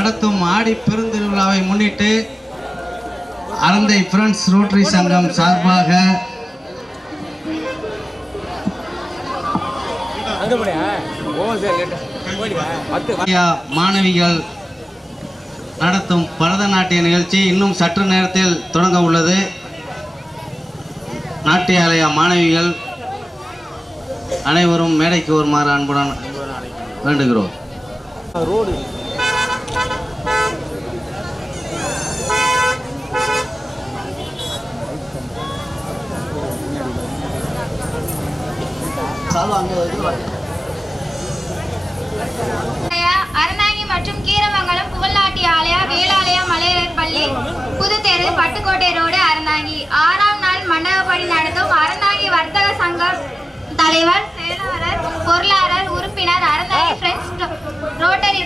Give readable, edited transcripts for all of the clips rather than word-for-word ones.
நடத்தும் ஆடி பெருந்திருவிழாவை முன்னிட்டு Aranthai friends rotary சங்கம் சார்பாக மாணவிகள் நடத்தும் பரதநாட்டிய நிகழ்ச்சி இன்னும் சற்று நேரத்தில் தொடங்க உள்ளது. நாட்டியாலய மாணவிகள் அனைவரும் மேடைக்கு வருமாறு அன்புடன் வேண்டுகிறோம். அறந்தாங்கி மற்றும் கீரமங்கலம் புகழ்நாட்டிய ஆலயா வேளாலயா மலையர் பள்ளி புதுத்தெரு பட்டுக்கோட்டை ரோடு அறந்தாங்கி 6ஆம் நாள் மண்டபப்படி நடத்தும் அறந்தாங்கி வர்த்தக சங்கம் தலைவர் செயலாளர் பொருளாளர் உறுப்பினர் அறந்தாங்கி ஃப்ரெண்ட்ஸ் ரோட்டரி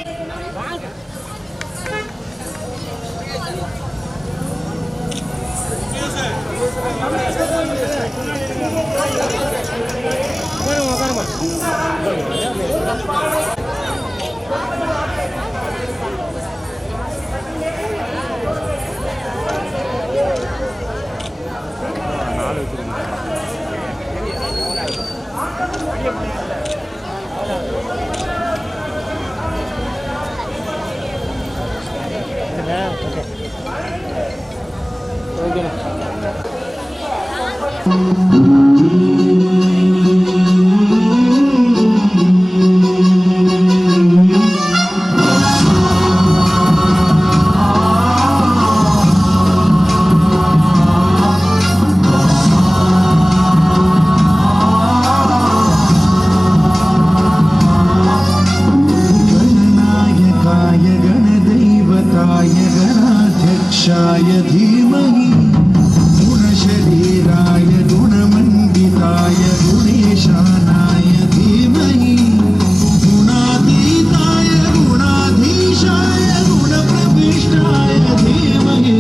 धीमहि गुणशरीराय गुणमण्डिताय गुणेशानाय धीमहि गुणातीताय गुणाधीशाय गुणप्रविष्टाय धीमहि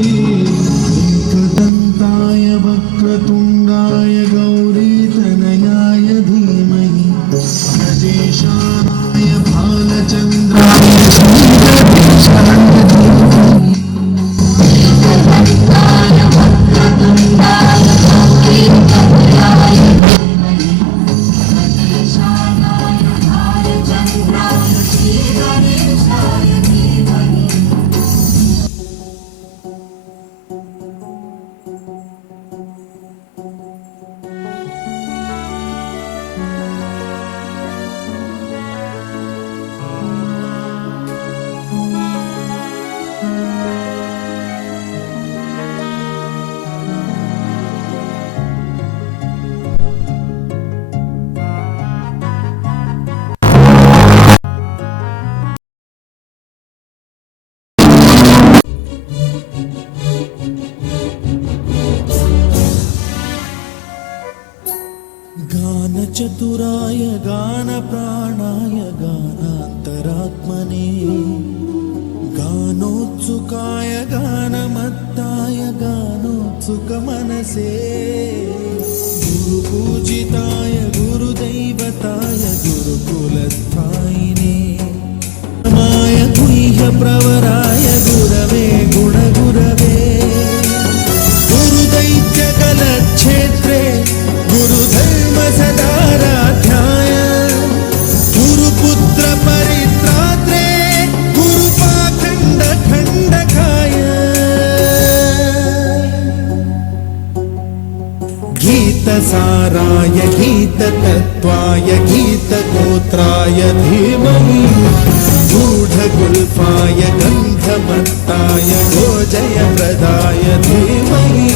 एकदन्ताय वक्रतुण्डाय गौरीतनयाय धीमहि गजेशानाय भालचन्द्राय श्रीगणेशाय धीमहि चतुराय गान प्राणाय गानान्तरात्मने गानोत्सुकाय गानमत्ताय गानोत्सुकमनसे गुरुपूजिताय गुरुदैवताय गुरुकुलस्थायिने माय गुह्य प्रवराय गुरवे गुणगुरवे गुरुदैत्यकलक्षेत्रे गुरुधर्म सदाराध्याय गुरुपुत्र परित्रात्रे गुरुपाखण्ड खण्डकाय गीतसाराय गीततत्त्वाय गीतगोत्राय धीमहि गूढगुल्फाय गन्धमत्ताय गोजयप्रदाय धीमहि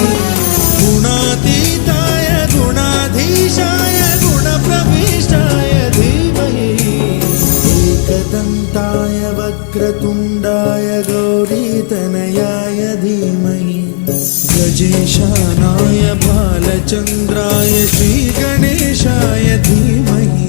गुणातीताय गुणाधीशाय गुणप्रविष्टाय धीमहि एकदन्ताय वक्रतुण्डाय गौरीतनयाय धीमहि गजेशानाय बालचन्द्राय श्रीगणेशाय धीमहि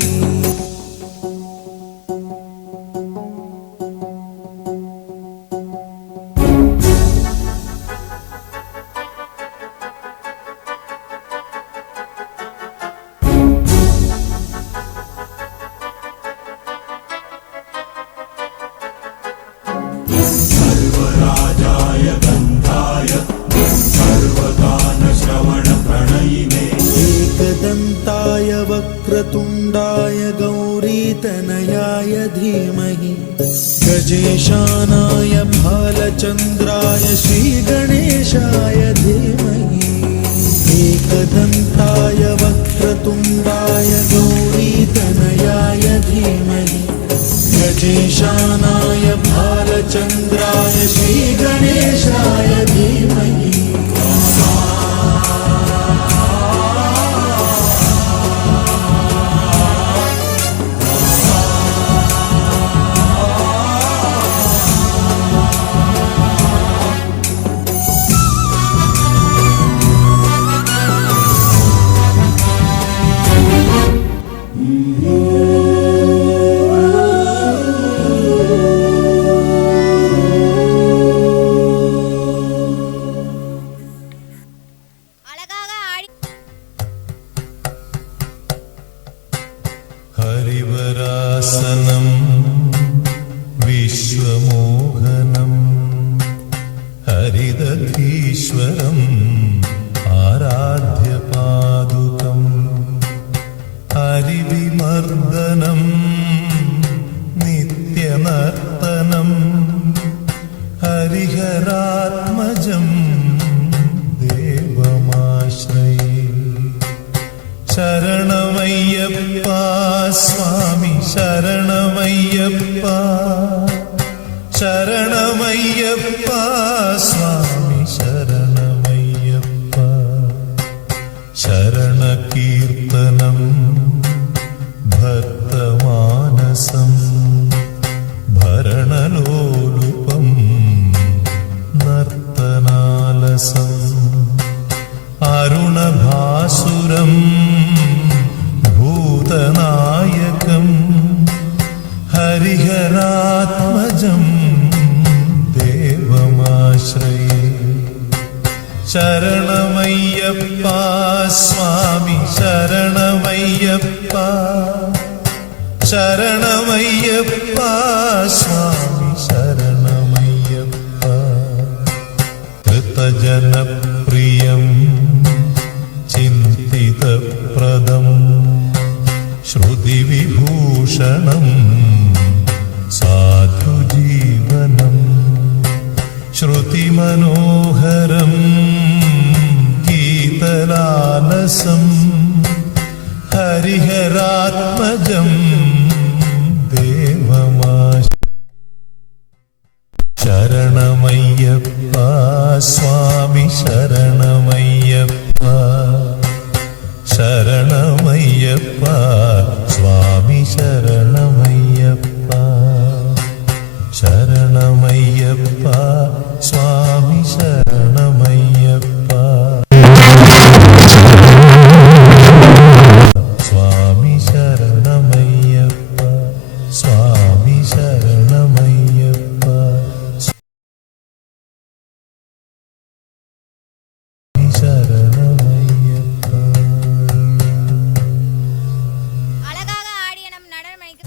गजेशानाय भालचन्द्राय श्रीगणेशाय धीमहि एकदन्ताय वक्रतुण्डाय गौरीतनयाय धीमहि गजेशानाय भालचन्द्राय श्रीगणेशाय धीमहि हरिवरासनं विश्वमोहनं हरिदधीश्वरम् आराध्यपादुकं हरिविमर्दनं नित्यनर्तनं हरिहरात्मजं देवमाश्रये शरणमय्यप्पा स्वामी शरणमय्यप्पा शरणमय्यप्पा स्वामी शरणमय्यप्पा शरणकीर्तनं भक्तमानसं भरणलोलुपं नर्तनालसम् अरुणभासुरम् भूतनायकं हरिहरात्मजं देवमाश्रये शरणमय्यप्पा स्वामी शरणमय्यप्पा शरणमय्यप्पा स्वामी शरणमय्यप्पा कृतजनप्रियं चिन्तितप्रदम् श्रुतिविभूषणं साधुजीवनं श्रुतिमनोहरं गीतलालसं हरिहरात्मजं देवमाश्रये शरणमय्यप्पा स्वामी शरणमय्यप्पा शरणमय्यप्पा स्वामी शरणमय्यप्पा शरणमय्यप्पा स्वामी शरणमय्यप्पा स्वामी शरणमय्यप्पा स्वामी शरणमय्यप्पा स्वामी शरणमय्यप्पा அழகாக ஆடிய நம் நடனமணிக்கு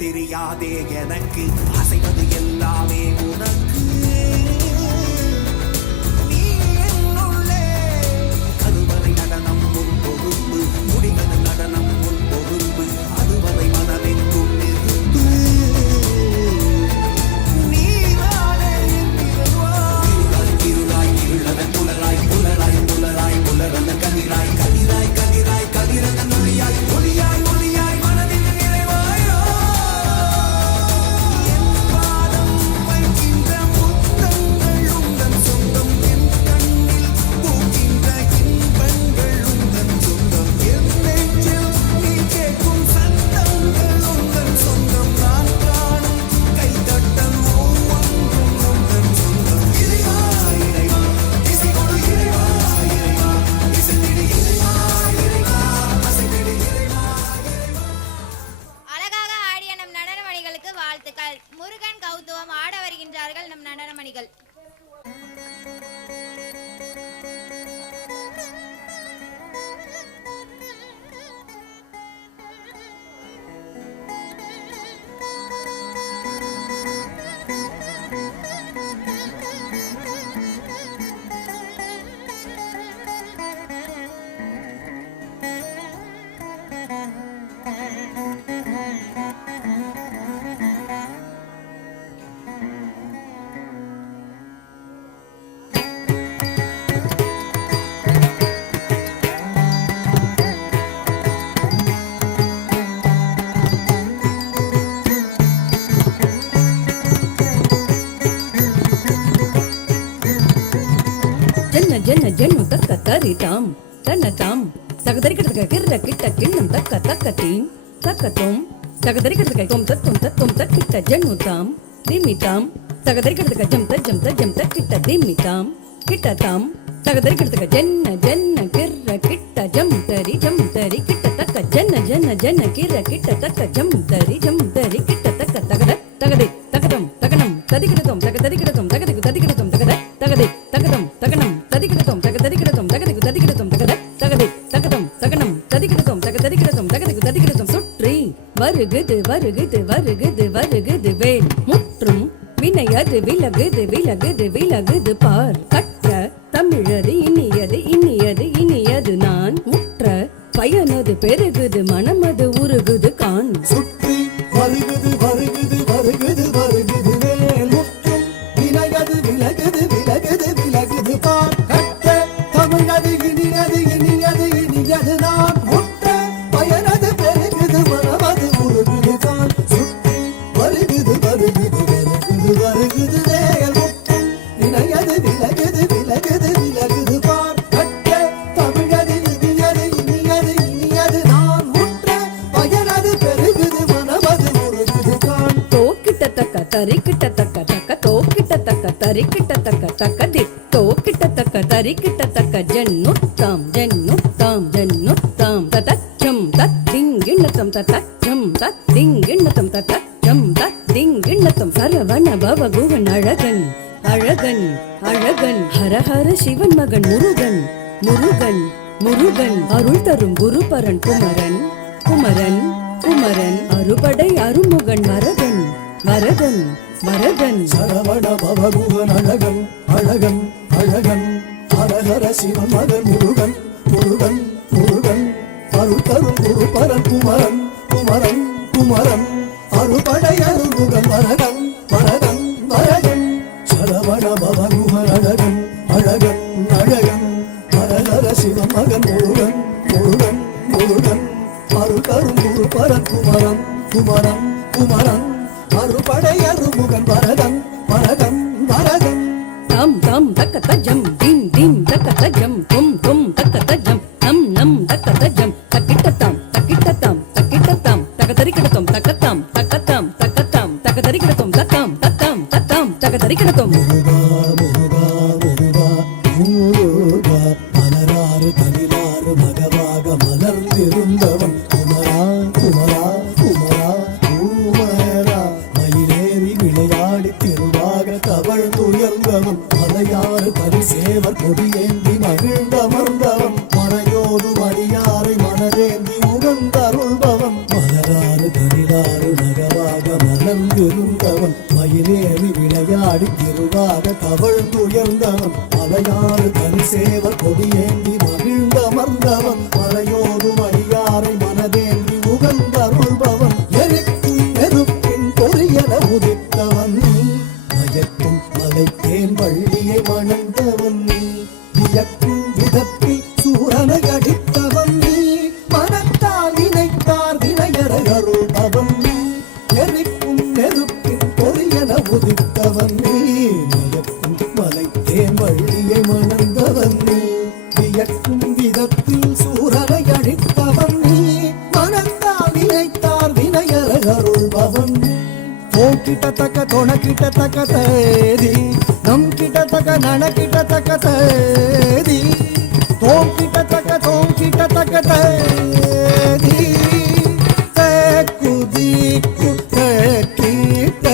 தெரியாதே எனக்கு அசைவது எல்லாமே உனக்கு நீ என்னுள்ளே அதுவரை நடனம் உன் பொறுப்பு முடிவது நடனம் உன் பொறுப்பு அதுவரை மனமெங்கும் நிறுத்து நீரானே இருளாய் இருளாய் இருளவன் புலராய் புலராய் புலராய் புலரன கதிராய் கதிராய் கதிராய் கதிரன ஒளியாய் ஒளியாய் ஒளியாய் மனதின் நிறைவாயோ என் பாதம் வைக்கின்ற முத்தங்கள் உந்தன் சொந்தம் என் கண்ணில் பூக்கின்ற இன்பங்கள் உந்தன் சொந்தம் என் நெஞ்சில் நீ கேட்கும் சத்தங்கள் உந்தன் சொந்தம் நான் காணும் கைதட்டல் ஒவ்வொன்றும் உந்தன் சொந்தம் இறைவா இறைவா இசை கொடு இறைவா இறைவா இசைத்திடு இறைவா இறைவா அசைத்திடு இறைவா இறைவா. அழகாக ஆடிய நம் நடனமணிகளுக்கு வாழ்த்துக்கள். முருகன் கௌதுவம் ஆட வருகின்றார்கள் நம் நடனமணிகள். ஜன்ன ஜன்ன ஜன்னு தக்க தரிதாம் தன்னதாம் தகதரிக்கிறதுக்கு கிர்ர கிட்ட கிண்ணம் தக்க தக்கத்தீம் தக்கத்தும் தகதரிக்கிறதுக்கு தொம் தத்தும் தத்தும் தக்கிட்ட ஜன்னுதாம் திமிதாம் தகதரிக்கிறதுக்கு ஜம் தஜம் தஜம் தக்கிட்ட திமிதாம் கிட்டதாம் தகதரிக்கிறதுக்கு ஜன்ன ஜன்ன கிர்ர கிட்ட ஜம் தரி கிட்ட தக்க ஜன்ன ஜன்ன ஜன்ன கிர்ர கிட்ட தக்க ஜம் தரி கிட்ட தக்க தகத தகதை தகதம் தகனம் ததிகிடதும் தகதரிக்கிறதும் தகதிக்கு ததிகிடதும் தகத தகதை தகதம் தகனம் ததிகிடதும் தகதரிக்கிறதும் தகதிக்கு ததிகிடதும் தகத தகதை தகதம் தகனம் ததிகிடதும் தகதரிக்கிறதும் தகதிக்கு ததிகிடதும் சுற்றி வருகுது வருகுது வருகுது வருகுது வேல் முற்றும் வினையது விலகுது விலகுது விலகுது பார் கற்ற தமிழது இனியது இனியது இனியது நான் உற்ற பயனது பெருகுது மனமது உருகுது கான் சுற்றி வருகுது வருகுது வருகுது வருகுது வேல் முற்றும் விலகுது விலகுது விலகுது விலகுது பார் கட்ட தமிழது இனியது இனியது இனியது நான் உற்ற பயனது பெருகுது மனமது உருகுது கான் சுற்றி வருகுது வருகுது வருகுது வருகுது வேல் முற்றும் விலகுது விலகுது விலகுது விலகுது பார் கட்ட தமிழது இனியது இனியது இனியது நான் உற்ற பயனது பெருகுது மனமது உருகுது கான் தோக்கிட்ட தக்க தரிக்கிட்ட தக்க தக்க தோக்கிட்ட தக்க தரிக்கிட்ட தக்க தக்க தி தோக்கிட்ட தக்க தரிக்கிட்ட தக்க ஜன்னுத்தாம் ஜன்னுத்தாம் ஜன்னுத்தாம் ததச்சம் தத்திங்கிண்ணத்தம் ததச்சம் தத்திங்கிண்ணத்தம் ததச்சம் தத்திங்கிண்ணத்தம் சரவண பவ குகன் அழகன் அழகன் அழகன் ஹரஹர சிவன் மகன் முருகன் முருகன் முருகன் அருள் தரும் குருபரன் குமரன் குமரன் குமரன் அறுபடை அருமுகன் வரதன் வரதன் வரதன் சரவண பவகுகன் அழகன் அழகன் அழகன் ஹரஹர சிவன் மகன் முருகன் முருகன் முருகன் அருள் தரும் குருபரன் குமரன் குமரன் குமரன் அறுபடை அருமுகன் வரதன் வரதன் வரதன் சரவண பவகுகன் அழகன் அழகன் அழகன் ஹரஹர சிவன் மகன் முருகன் முருகன் முருகன் அருள் தரும் குருபரன் குமரன் குமரன் குமரன் அறுபடை அருமுகன் வரதன் வரதன் வரதன் தாம் தாம் தக்க தஜம் தீம் தீம் தக்க தஜம் தும் தும் தக்க தஜம் நம் நம் தக்க தஜம் தக்கிட்டத்தாம் தக்கிட்டத்தாம் தக்கிட்டத்தாம் தகதரிக்கிடத்தும் தக்கத்தாம் தக்கத்தாம் தக்கத்தாம் தகதரிக்கிடத்தும் தத்தாம் தத்தாம் தத்தாம் தகதரிக்கிடத்தும் முருகா முருகா முருகா முருகா மலராறு கவிலாறு மகவாக மலர்ந்திருந்தவன் குமரா குமரா குமரா குமரா மயிலேறி விளையாடி திருவாக தவழ்ந்துயர்ந்தவன் மலையாறு பரிசேவர் கொடியேந்தி மகிழ்ந்தமர்ந்தவன் மறையோடு மடியாரை மனதேந்தி உகந்தருள்பவன் மலராறு கவிலாறு மகவாக திருவாக தவழ்ந்துயர்ந்தவன் மலையாறு தனி சேவர் கொடியேந்தி மகிழ்ந்தமர்ந்தவன் மலையோடு மணியாரை மனதேந்தி உகந்தருள்பவன் எரிக்கும் நெருப்பின் பொறியல உதித்தவன் மயக்கும் மலைத்தேன் வள்ளியை மணந்தவன் வியக்கும் விதத்தில் சூரனை அடித்தவன் மனத்தால் நினைத்தார் வினையற அருள்பவன் எரிக்கும் நெருப்பின் பொறியன உதித்தவன் மயக்கும் மலைத்தேன் வள்ளியை மணந்தவன் வியக்கும் விதத்தில் சூரனை அடித்தவன் மனத்தால் நினைத்தார் வினையற அருள்பவன் கிட்டத்தக்க தொண கிட்டத்தக்க தேதி நம் கிட்டத்தக்க நன கிட்டத்தக்க தேதி தோம் கிட்டத்தக்க தேதி குதிக்கு கிட்ட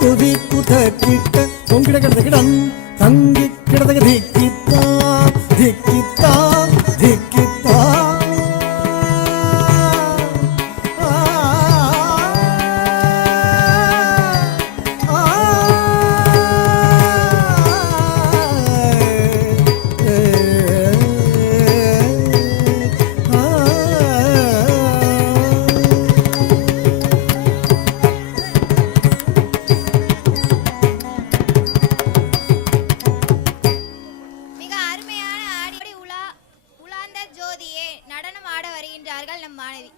குதிக்கு கிட்ட தோம் கிட்ட கிடக்கிடம் தங்கி கிடத்தக்க திக்கித்தா திக்கித்தா திக்கித்தா மிக அருமையான ஆடி உலாந்த ஜோதியே நடனம் ஆட வருகின்றார்கள் நம் மாணவி.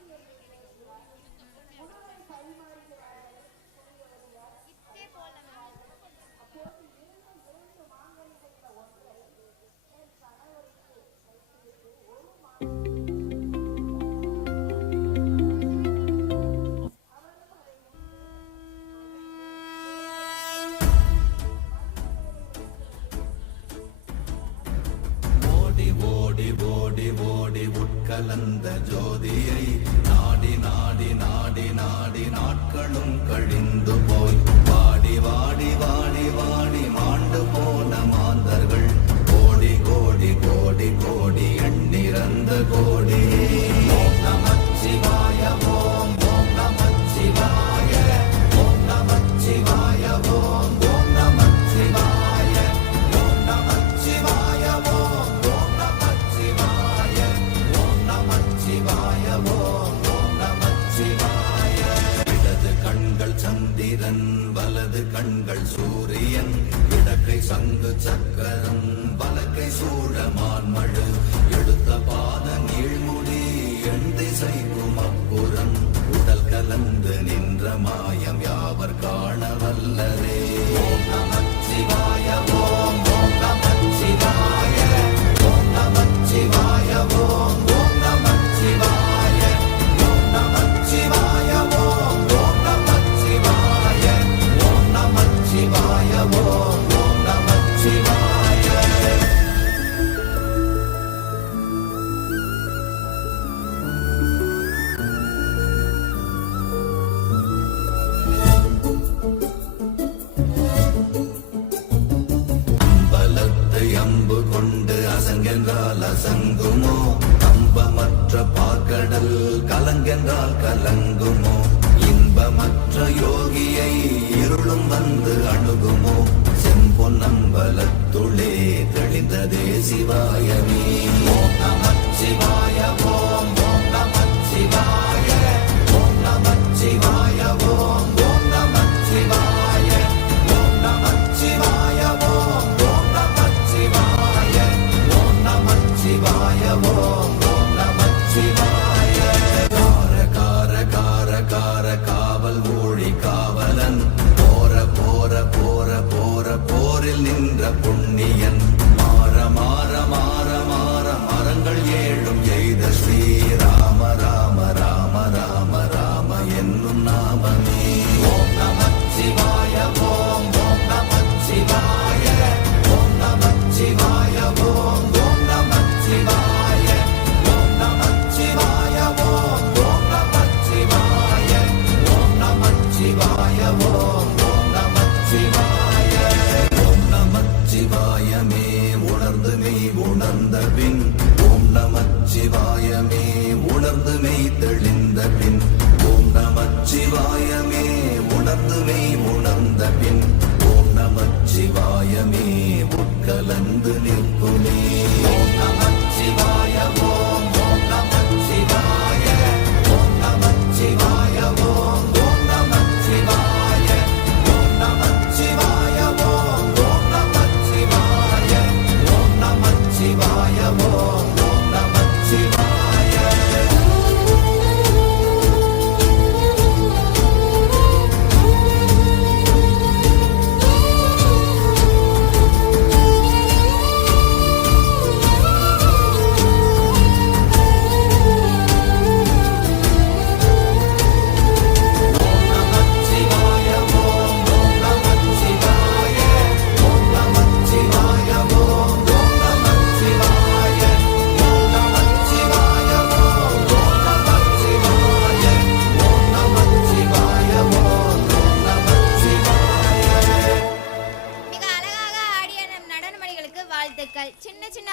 கலந்த ஜோதியை நாடி நாடி நாடி நாடி நாட்களும் கழிந்து போய் வாடி வாடி வாடி வாடி மாண்டு போன மாந்தர்கள் கோடி கோடி கோடி கோடி எண்ணிறந்த கோடி ஓம் நமச்சிவாய ஓம் ஓம் நமச்சிவாய ஓம் நமச்சிவாய ஓம் ஓம் நமச்சிவாய ஓம் நமச்சிவாய ஓம் ஓம் நமச்சிவாய ஓம் நமச்சிவாய ஓம் ஓம் நமச்சிவாய. இடது கண்கள் சந்திரன் வலது கண்கள் சூரியன் இடக்கை சங்கு சக்கரம் வலக்கை சூழமான்மழு எடுத்த பாத நீழ்முடி எண் திசைக்கும் அப்புறம் உடல் கலந்து நின்ற மாயம் யாவர் காண வல்லரே. ஓம் நமச்சிவாய ஓம் ஓம் நமச்சிவாய ஓம் நமச்சிவாய ஓம் ஓம் நமச்சிவாய ஓம் நமச்சிவாய ஓம் ஓம் நமச்சிவாய ஓம் நமச்சிவாய ஓம் ஓம் நமச்சிவாய. பலத்தை அம்பு கொண்டு அசங்கென்றால் அசங்குமோ கம்பமற்ற பாக்கடல் கலங்கென்றால் கலங்குமோ இன்பமற்ற யோகியை இருளும் வந்து அணுகுமோ செம்பொன்னம்பலத்துளே தெளிந்ததே சிவாயமே. ஓம் நமச்சிவாய ஓம் ஓம் நமச்சிவாய ஓம் நமச்சிவாய ஓம் ஓம் நமச்சிவாய ஓம் நமச்சிவாய ஓம் ஓம் நமச்சிவாய ஓம் நமச்சிவாய ஓம் ஓம் நமச்சிவாய. கார கார கார கார காவல் ஊழி காவலன் போர போர போர போர போரில் நின்ற புண்ணியன் மாற மாற மாற மாற மரங்கள் ஏழும் எய்த ஸ்ரீராம ராம ராம ராம ராம என்னும் நாமமே. ஓம் நமச்சிவாய ஓம் ஓம் நமச்சிவாய ஓம் நமச்சிவாய ஓம் ஓம் நமச்சிவாய ஓம் நமச்சிவாய ஓம் ஓம் நமச்சிவாய ஓம் நமச்சிவாய ஓம் ஓம் நமச்சிவாய. ஓம் நமச்சிவாயமே உணர்ந்து மெய் உணர்ந்த பின் ஓம் நமச்சிவாயமே உணர்ந்து மெய் தெளிந்த பின் ஓம் நமச்சிவாயமே உணர்ந்து மெய் உணர்ந்த பின் ஓம் நம கலந்து நிற்குமே. ஓம் நமச்சிவாய ஓம் ஓம் நமச்சிவாய ஓம் நமச்சிவாய ஓம் ஓம் நமச்சிவாய ஓம் நமச்சிவாய ஓம் ஓம் நமச்சிவாய ஓம் நமச்சிவாய ஓம் ஓம் நமச்சிவாய. மிக அழகாக ஆடிய நம் நடனமணிகளுக்கு வாழ்த்துக்கள். சின்ன சின்ன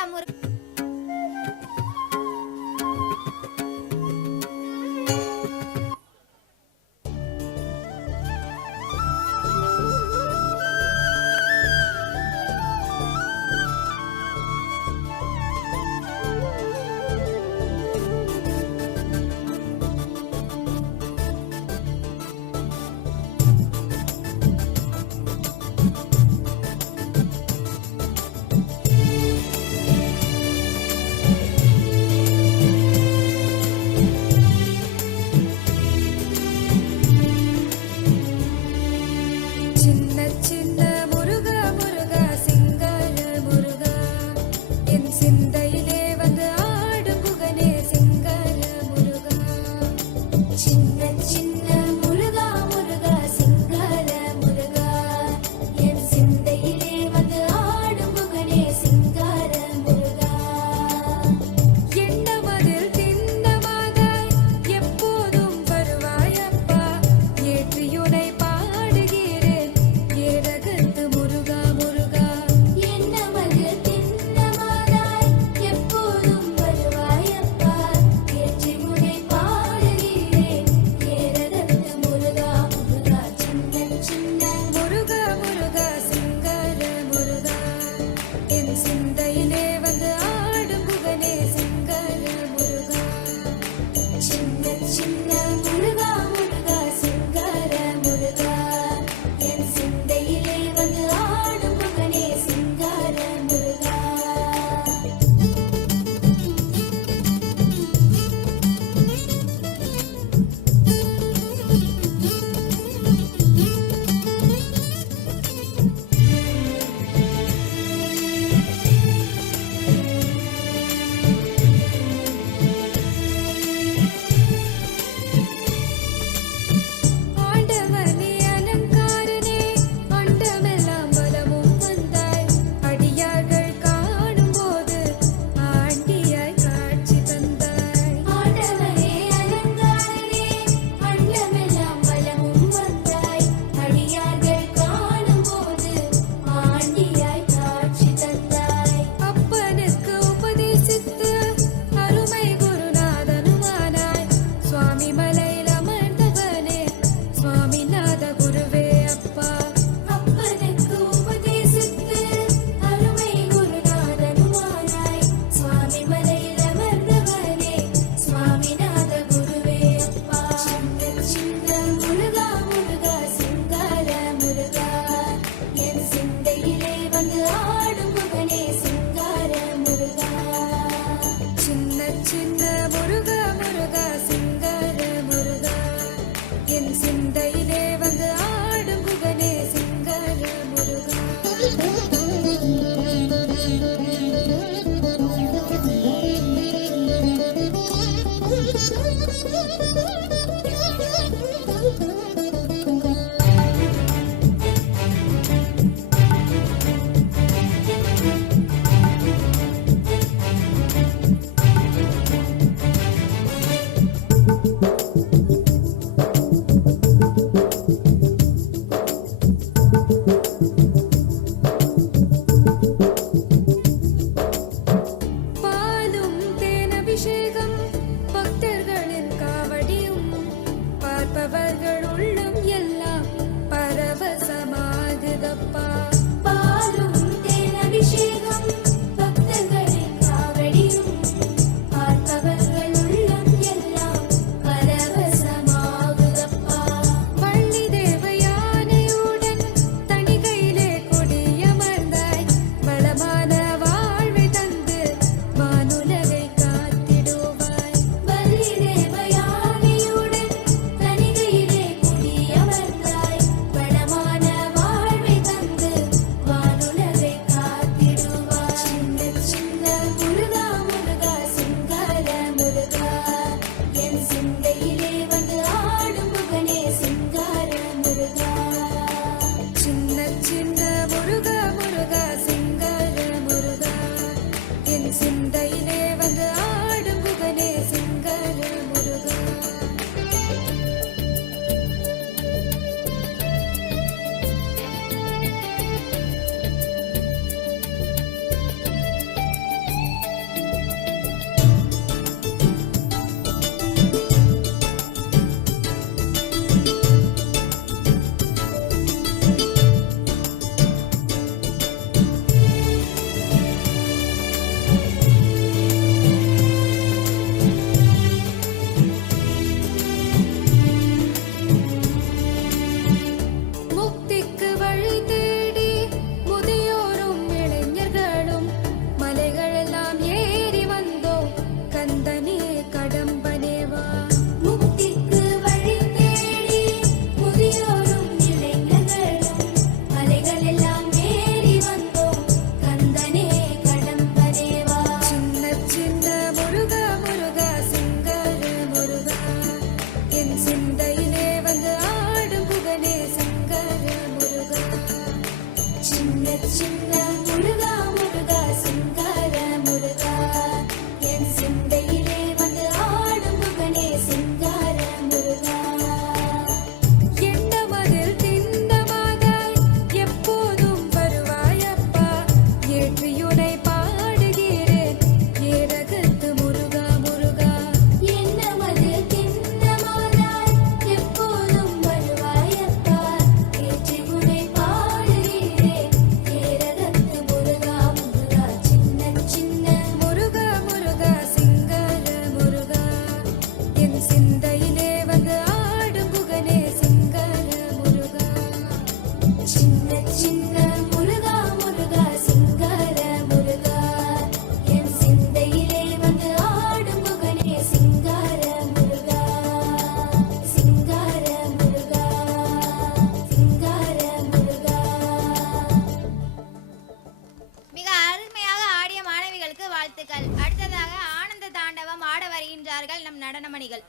அவர்களுக்கு வாழ்த்துக்கள். அடுத்ததாக ஆனந்த தாண்டவம் ஆட வருகின்றார்கள் நம் நடனமணிகள்.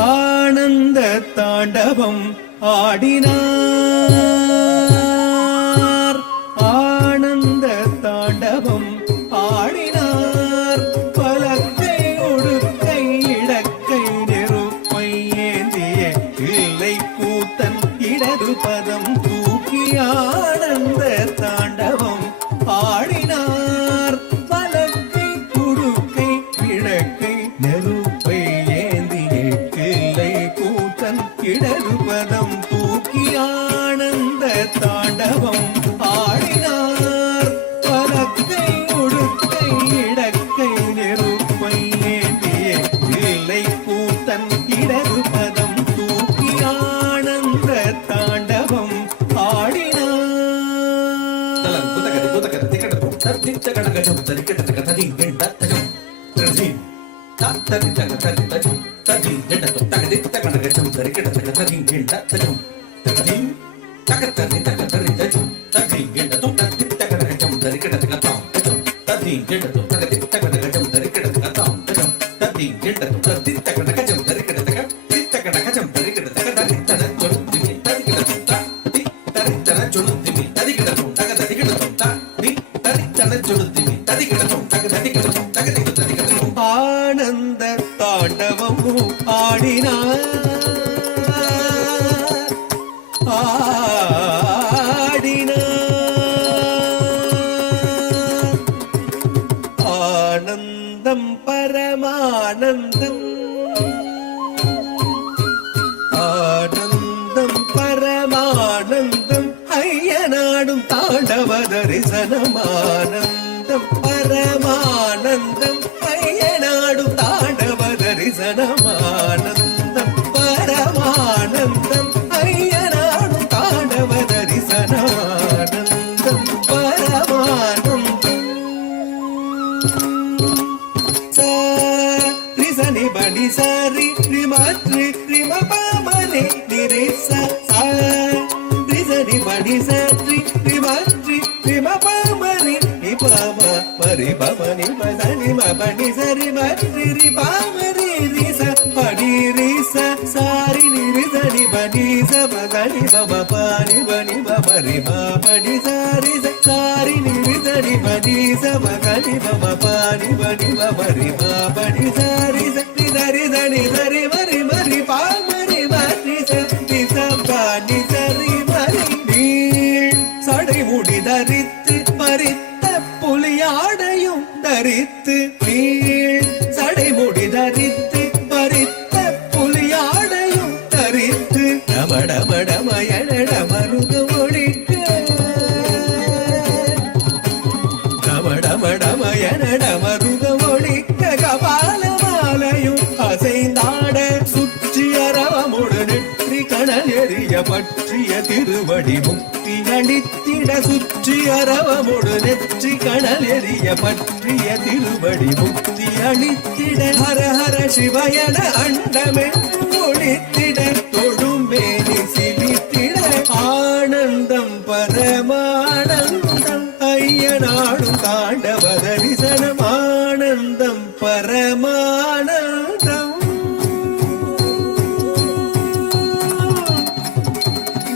ஆனந்த தாண்டவம் ஆடினார், ஆனந்த தாண்டவம் ஆடினார். பலக்கை உடுக்கை இடக்கை நெருப்பை ஏந்திய இல்லை கூத்தன் இடது பதம் தூக்கி ஆனந்த தாண்டவம் ஆடினார். பலக்கை உடுக்கை இடக்கை நெருப்பை ஏந்திய இல்லை கூத்தன் இடது பதம் தூக்கி ஆனந்த தாண்டவம் ஆடினார். பலக்கை உடுக்கை இடக்கை நெருப்பை ஏந்திய இல்லை கூத்தன் இடது பதம் தூக்கி ஆனந்த தாண்டவம் ஆடினார். ஆனந்த தாண்டவம் ஆடினார், ஆடினார். ஆனந்தம் பரமானந்தம், ஆனந்தம் பரமானந்தம். ஐயனாடும் தாண்டவ தரிசனமானந்தம் பரமானந்தம். ஐயனாடும் தாண்டவ தரிசனமானந்தம் பரமானந்தம். ஐயனாடும் தாண்டவ தரிசனமானந்தம் பரமானந்தம். சரி படி சரி ரிமத்ரி ரிமபமரி நிரிச சரி படி சரி ரிமத்ரி ரிமபமரி நிபம பரி பமனி பதனி மபனி சரி மத்ரி ரிபமரி ரிச படி ரிச சாரி நிரிசனி படி ச பதனி பம பனி பனி பமரி படி சாரி சாரி நிரிசனி படி ச பதனி பம பனி பனி பமரி படி சாரி சரி சரி சரி மரி மரி பாமரி மரி சரி சபானி சரி மரி நீள் சடை முடி தரித்து பறித்த புலியாடையும் தரித்து நீள் சடை முடி தரித்து பறித்த புலியாடையும் தரித்து டமடமடமயட மருக ஒழிக்க டமடமடமயட மருக ஒழிக்க கபால மாலையும் அசைந்தாட சுற்றி அரவமுடு நெற்றி கணல் எறிய பற்றிய திருவடி முக்தி அளித்திட சுற்றி அரவமுடு நெற்றி கணல் எறிய பற்றிய திருவடி முக்தி அளித்திட ஹர ஹர சிவயன அண்டமென்று ஒழித்திட தொழுமேனி சிலித்திட ஆனந்தம் பரமானந்தம் ஐயனாடும் தாண்டவ தரிசனம் ஆனந்தம் பரமானந்தம்.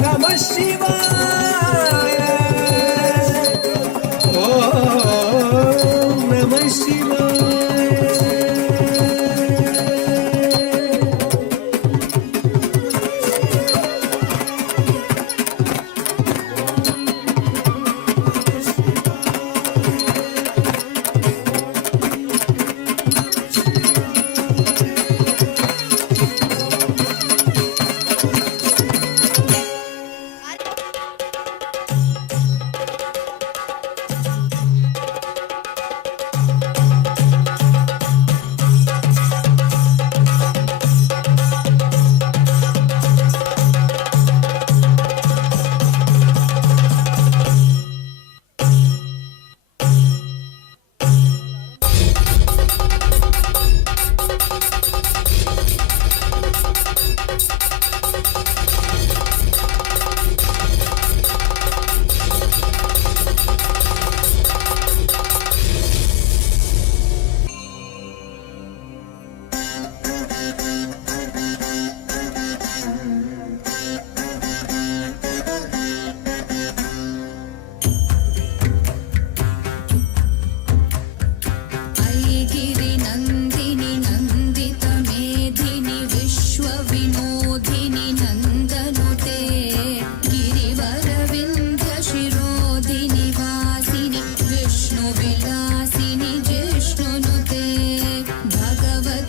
நம சிவாய ஓம் நம சிவாய.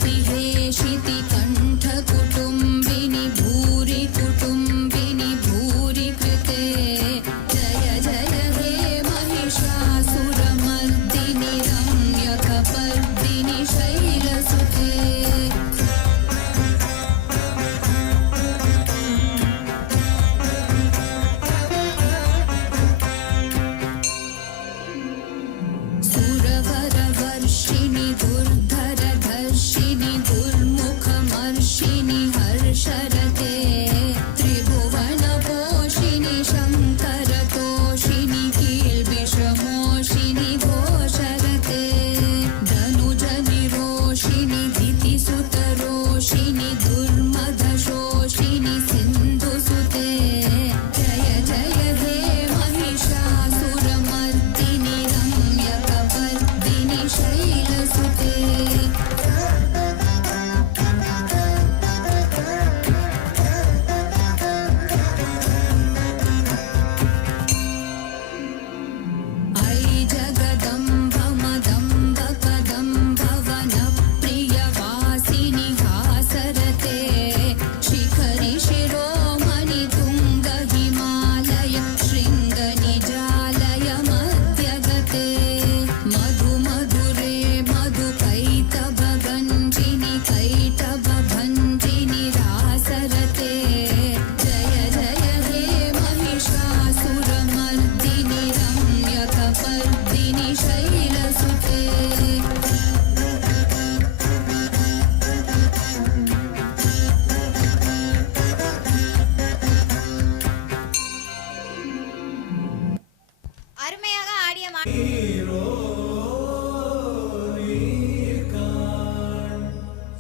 हेशिति कण्ठकुटुम्बिनि भूरि कुटुम्बिनि भूरि कृते जय जय हे महिषासुरमर्दिनि रम्यकपर्दिनि शैलसुते सुरवरवर्षिणि दुर्धरधर्षिणि दुर्मुखमर्षिणि हर्षरते त्रिभुवनपोषिणि शङ्करतोषिणि कील्बिषमोषिणि घोषरते धनुजनिरोषिणि दितिसुतरोषिणि दुर्मदशोषिणि सिन्धुसुते जय जय हे महिषासुरमर्दिनि रम्यकपर्दिनि शैलसुते ऐ जगदम्ब मदम्ब कदम्ब वनप्रियवासिनि हासरते शिखरि शिरोमणि तुङ्ग हिमालय शृङ्गनिजालय मध्यगते मधु मधुरे मधुकैटभगञ्जिनि कैटभभञ्जिनि रासरते जय जय हे महिषासुरमर्दिनि रम्यकपर्दिनि शैलसुते அருமையாக ஆடிய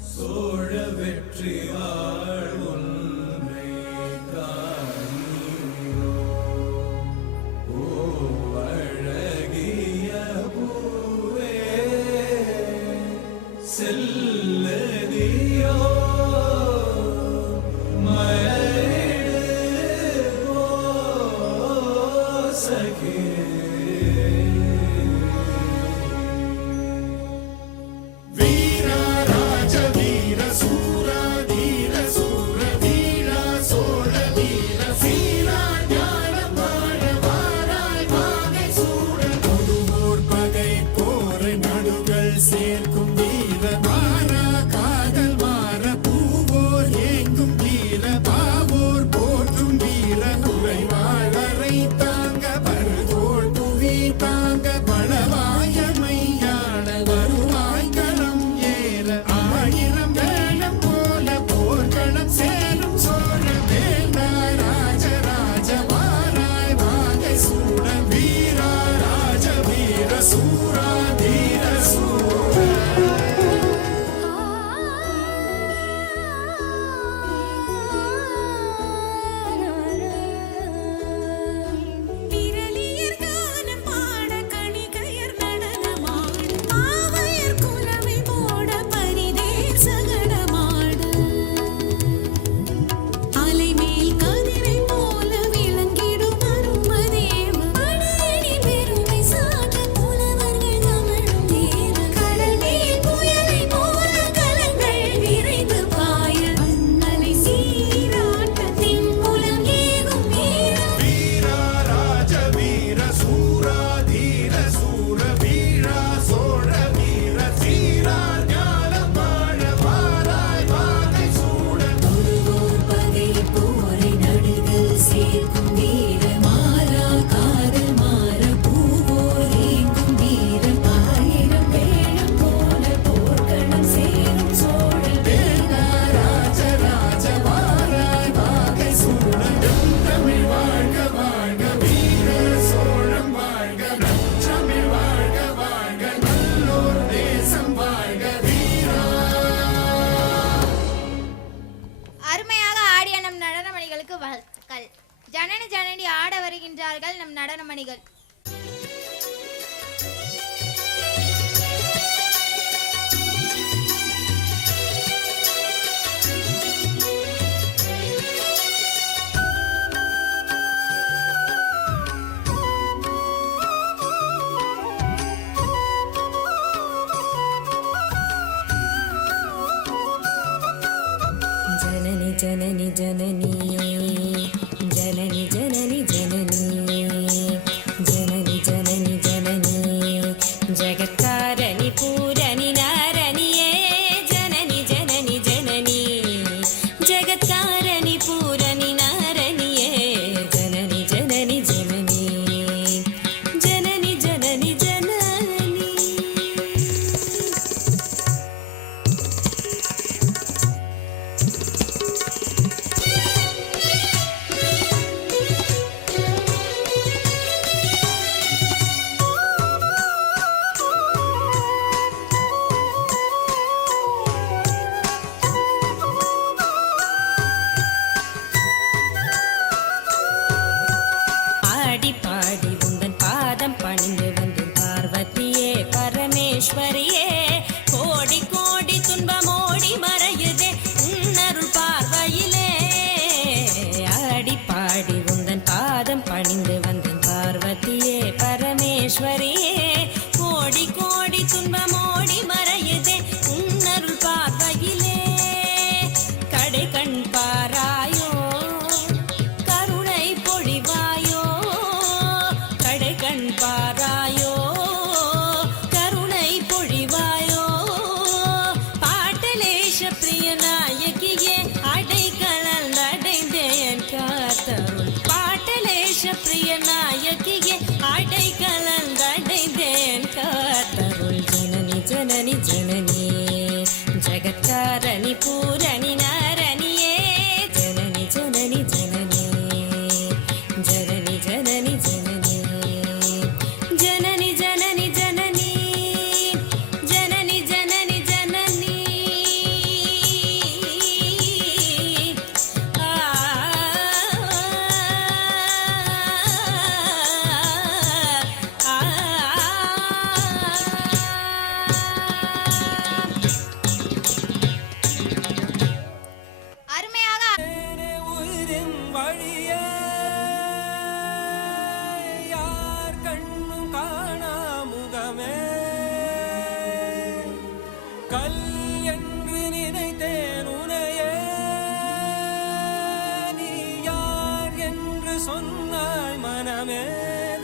சோழ வெற்றி வாழ் ஒன்றை காணீரோ ஓ அழகிய பூவே செல்லதியோ மயிடு போ சகே வீர ராஜ வீர சூர தீர சூர வீர சோழ வீர சீரா ஞானம் வாழ வாராய் வாகை சூட கொடுவோர் பகை போரை நடுகள் சேர்க்கும் வீர மாறா காதல் மாற பூவோர் ஏங்கும் வீர பாவோர் போற்றும் வீர குறைவாழரை தாங்க பருதோள் புவி தாங்க பழவாயமையான வருவாய் களம் ஏற ஆயிரம் வேளம் போல போர்க்களம் சேரும் சோழ வேந்தா ராஜராஜ வாராய் வாகை சூட வீரா ராஜ வீர சூரா தீர சூர விரலியர் கானம் பாட கணிகையர் நடனமாடு பாவையர் குலவை போட பரிதேர் சகடமாடு அலைமேல் கதிரை போல விளங்கிடும் அருமதேவ படையணி பெருமை சாட்ட புலவர்கள் தமிழும் தேர கடல் மேல் புயலை போல கலங்கள் விரைந்து பாய அண்ணலை சீராட்டத்தின் புலம் ஏகும் வீரம் வீரா ராஜ வீர சூரா தீர சூர வீரா சோழ வீர சீரா ஞானம் வாழ வாராய் வாகை சூட ஒருவோர் பகை போரை நடுகள் சேர்க்கும் வீர மாறா காதல் மாற பூவோர் ஏங்கும் வீரம் ஆயிரம் வேழம் போல போர்க்களம் சேரும் சோழ வேந்தா ராஜராஜ வாராய் வாகை சூட தமிழ் வாழ்க வாழ்க வீர சோழம் வாழ்க தமிழ் வாழ்க வாழ்க நல்லோர் தேசம் வாழ்க வீரா அருமையாக ஆடிய நம் நடனமணிகளுக்கு வாழ்த்துக்கள். ஜனனி ஜனனி ஆட வருகின்றார்கள் நம் நடனமணிகள். जननी जननी जननी जननी जननी जननी जननी जननी जगत्कारणि पूरणि नारणिये जननी जननी जननी जगत्कारणि पूरणि नारणिये जननी जननी जननी जननी जननी जननी ஆடி பாடி உந்தன் பாதம் பணிந்து வந்து பார்வதியே பரமேஸ்வரியே கோடி கோடி துன்பமோடி மறையுதே உன்னருள் பார்வையிலே ஆடி பாடி உந்தன் பாதம் பணிந்து வந்து பார்வதியே பரமேஸ்வரியே கோடி கோடி துன்பமோடி மறையுதே உன்னருள் பார்வையிலே கடை கண் பாராயோ கருணை பொழிவாயோ கடை கண் பாராயோ கருணை பொழிவாயோ பாட்டலேஷ பிரிய நாயகியே அடைக்கலல் அடைந்தேன் காத்தருள் பாட்டலேஷ பிரிய நாயகியே அடைக்கலல் அடைந்தேன் காத்தருள் ஜனனி ஜனனி ஜனனி ஜகத்காரணி பூரணி நாரணியே ஜனனி ஜனனி ஜனனி ஜனனி ஜனனி ஜனனி ஜனனி ஜனனி ஜனனி ஜனனி ஜனனி ஜனனி ஆ அருமையாக உயிரின் வழியே யார் கண்ணும் காணா முகமே கல் என்று நினைத்தேன் உனையே நீ யார் என்று சொன்னாய் மனமே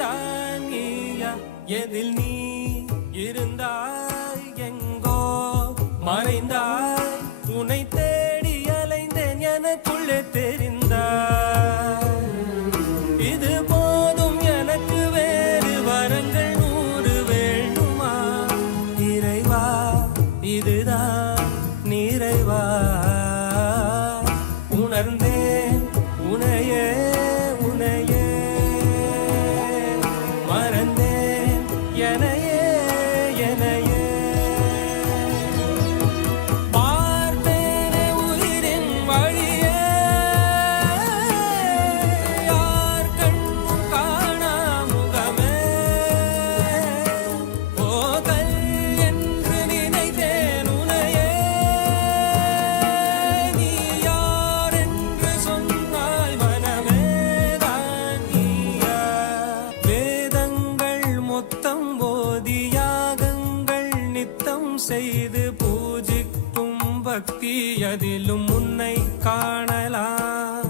தான் நீயா எதில் நீ இருந்தாய் எங்கோ மறைந்தாய் உன்னை தேடி அலைந்தேன் எனக்குள்ளே தெரிந்தாய் இது போதும் எனக்கு வேறு வரங்கள் 100 வேண்டுமா இறைவா இதுதான் நிறைவா உணர்ந்தேன் உனையே உனையே மறந்தேன் எனையே எனையே பார்த்தேனே உயிரின் வழியே யார் கண்ணும் காணா முகமே போகல் என்று நினைத்தேன் உனையே நீ யார் என்று சொன்னாய் மனமே தான் நீயா வேதங்கள் மொத்தம் போதி யாகங்கள் நித்தம் செய்து பூஜிக்கும் பக்தி அதிலும் உன்னை காணலாம்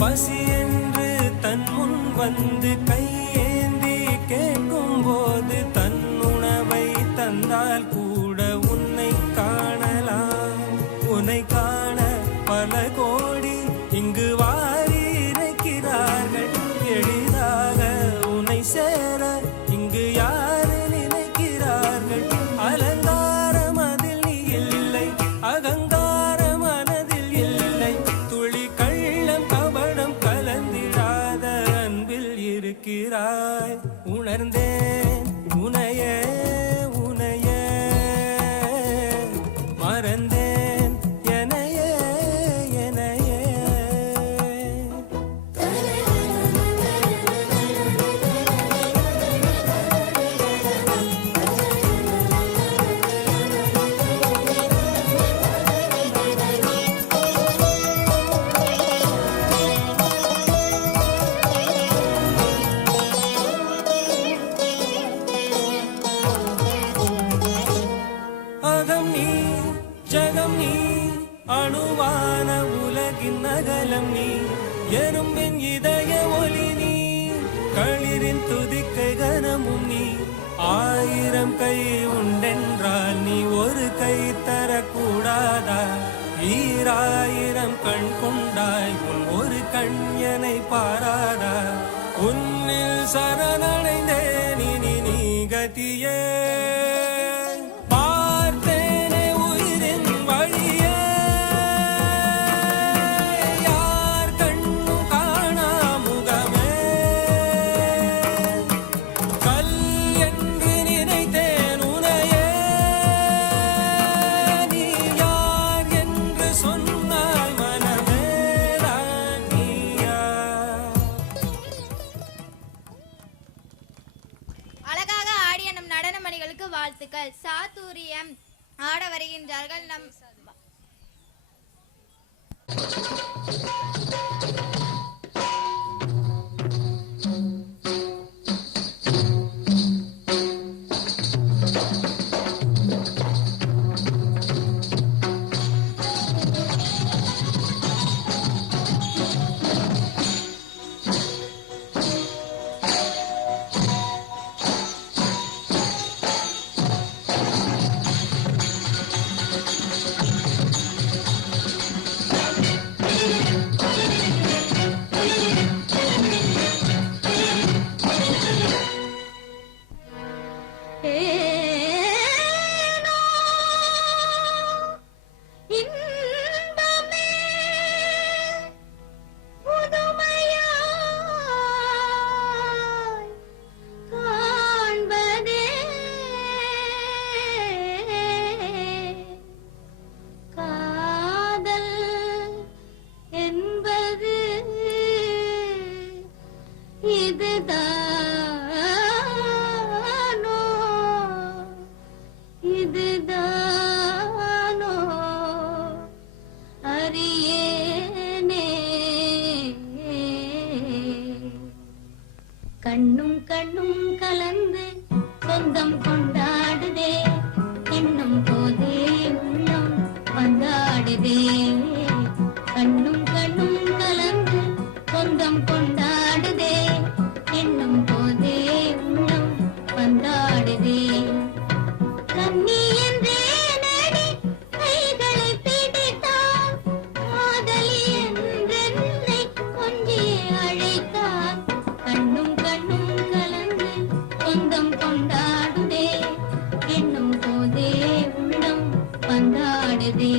பசி என்று தன் முன் வந்து கையேந்தி கேட்கும் போது தன் உணவை தந்தால் கூட உன்னை காணலாம் உன்னை காண பல கோடி இங்கு வாரி இறைக்கிறார்கள் எளிதாக உன்னை சேர இங்கு யாரு நினைக்கிறார்கள் அலங்காரம் அதில் நீ இல்லை அகங்கார மனதில் இல்லை துளி கள்ளம் கபடம் கலந்திடாத அன்பில் இருக்கிறாய் உணர்ந்தேன் உனையே உனையே மறந்தேன் எனையே எனையே அகம் நீ ஜகம் நீ அணுவான உலக உலகின் நகலம் நீ எறும்பின் இதய ஒளி நீ களிரின் துதிக்கை கனமும் நீ 1000 கை உண்டென்றால் நீ ஒரு கை தரக்கூடாதா 1000 கண் கொண்டாய் உன் ஒரு கண் என்னை பாராதா உன்னில் சரணடைந்தேன் இனி நீ கதியே பார்த்தேனே உயிரின் வழியே யார் கண்ணும் காணா முகமே கல் என்று நினைத்தேன் உனையே நீ யார் என்று சொன்னாய் மனமே தான் நீயா அழகாக ஆடிய நம் நடன மணிகளுக்கு வாழ்த்துக்கள். சாதுரியம் ஆட வருகின்றார்கள் நம் கண்ணும் கண்ணும் கலந்து சொந்தம் கொண்டாடுதே எண்ணும் போதே உள்ளம் வந்தாடுதே கண்ணும் கண்ணும் கலந்து சொந்தம் கொண்டாடுதே எண்ணும் போதே உள்ளம் வந்தாடுதே கண்ணி என்றே நடி கைகளை பிடித்தார் காதலி என்றென்னை கொஞ்சியே அழைத்தார் கண்ணும் கண்ணும் கலந்து சொந்தம் கொண்டாடுதே எண்ணும் போதே உள்ளம் வந்தாடுதே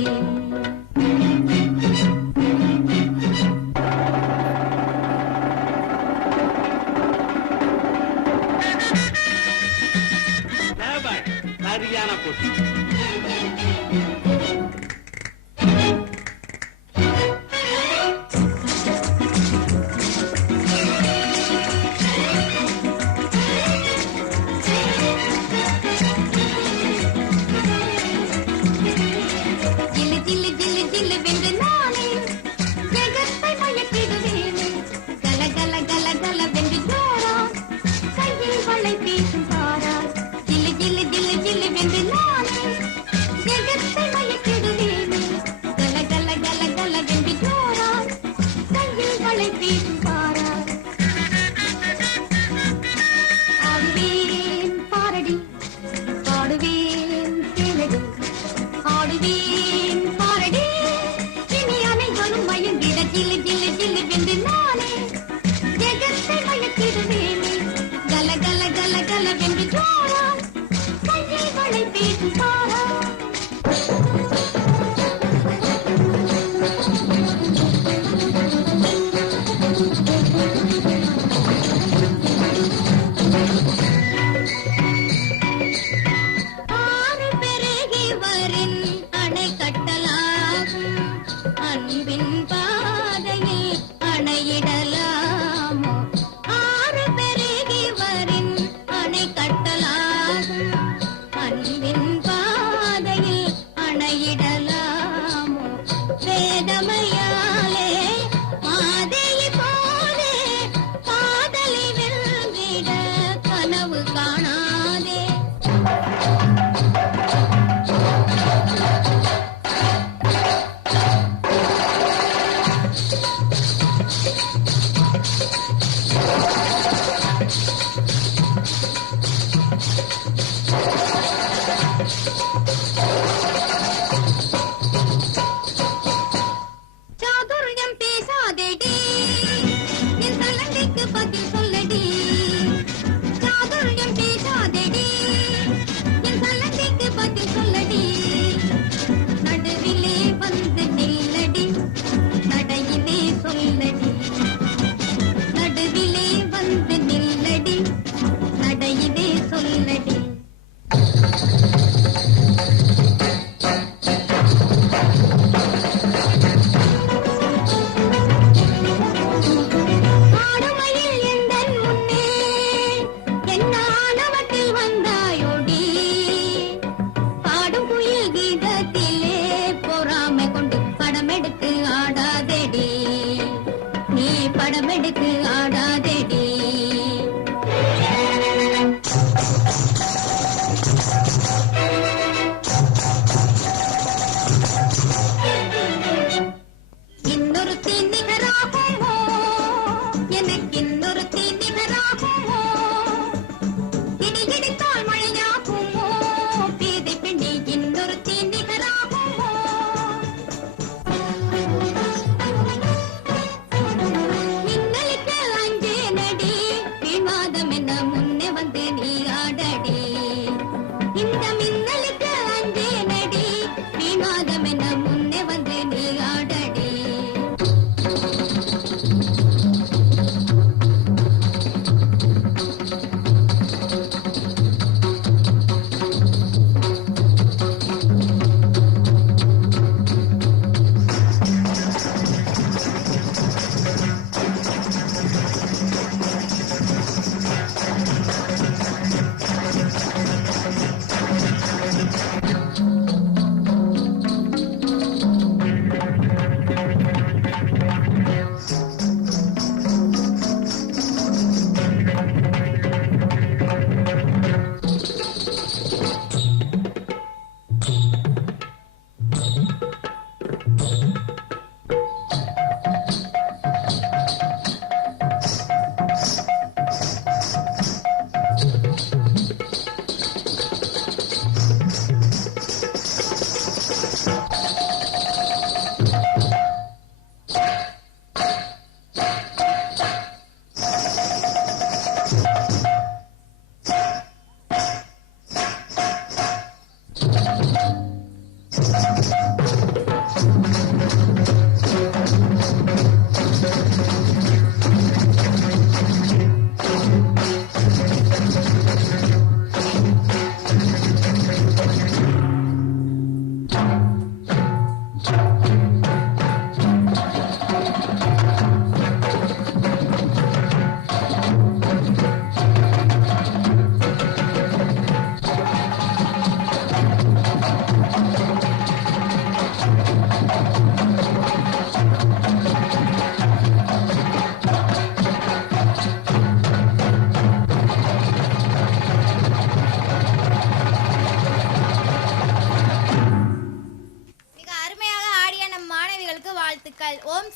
வாழ்த்துக்கள். ஓம்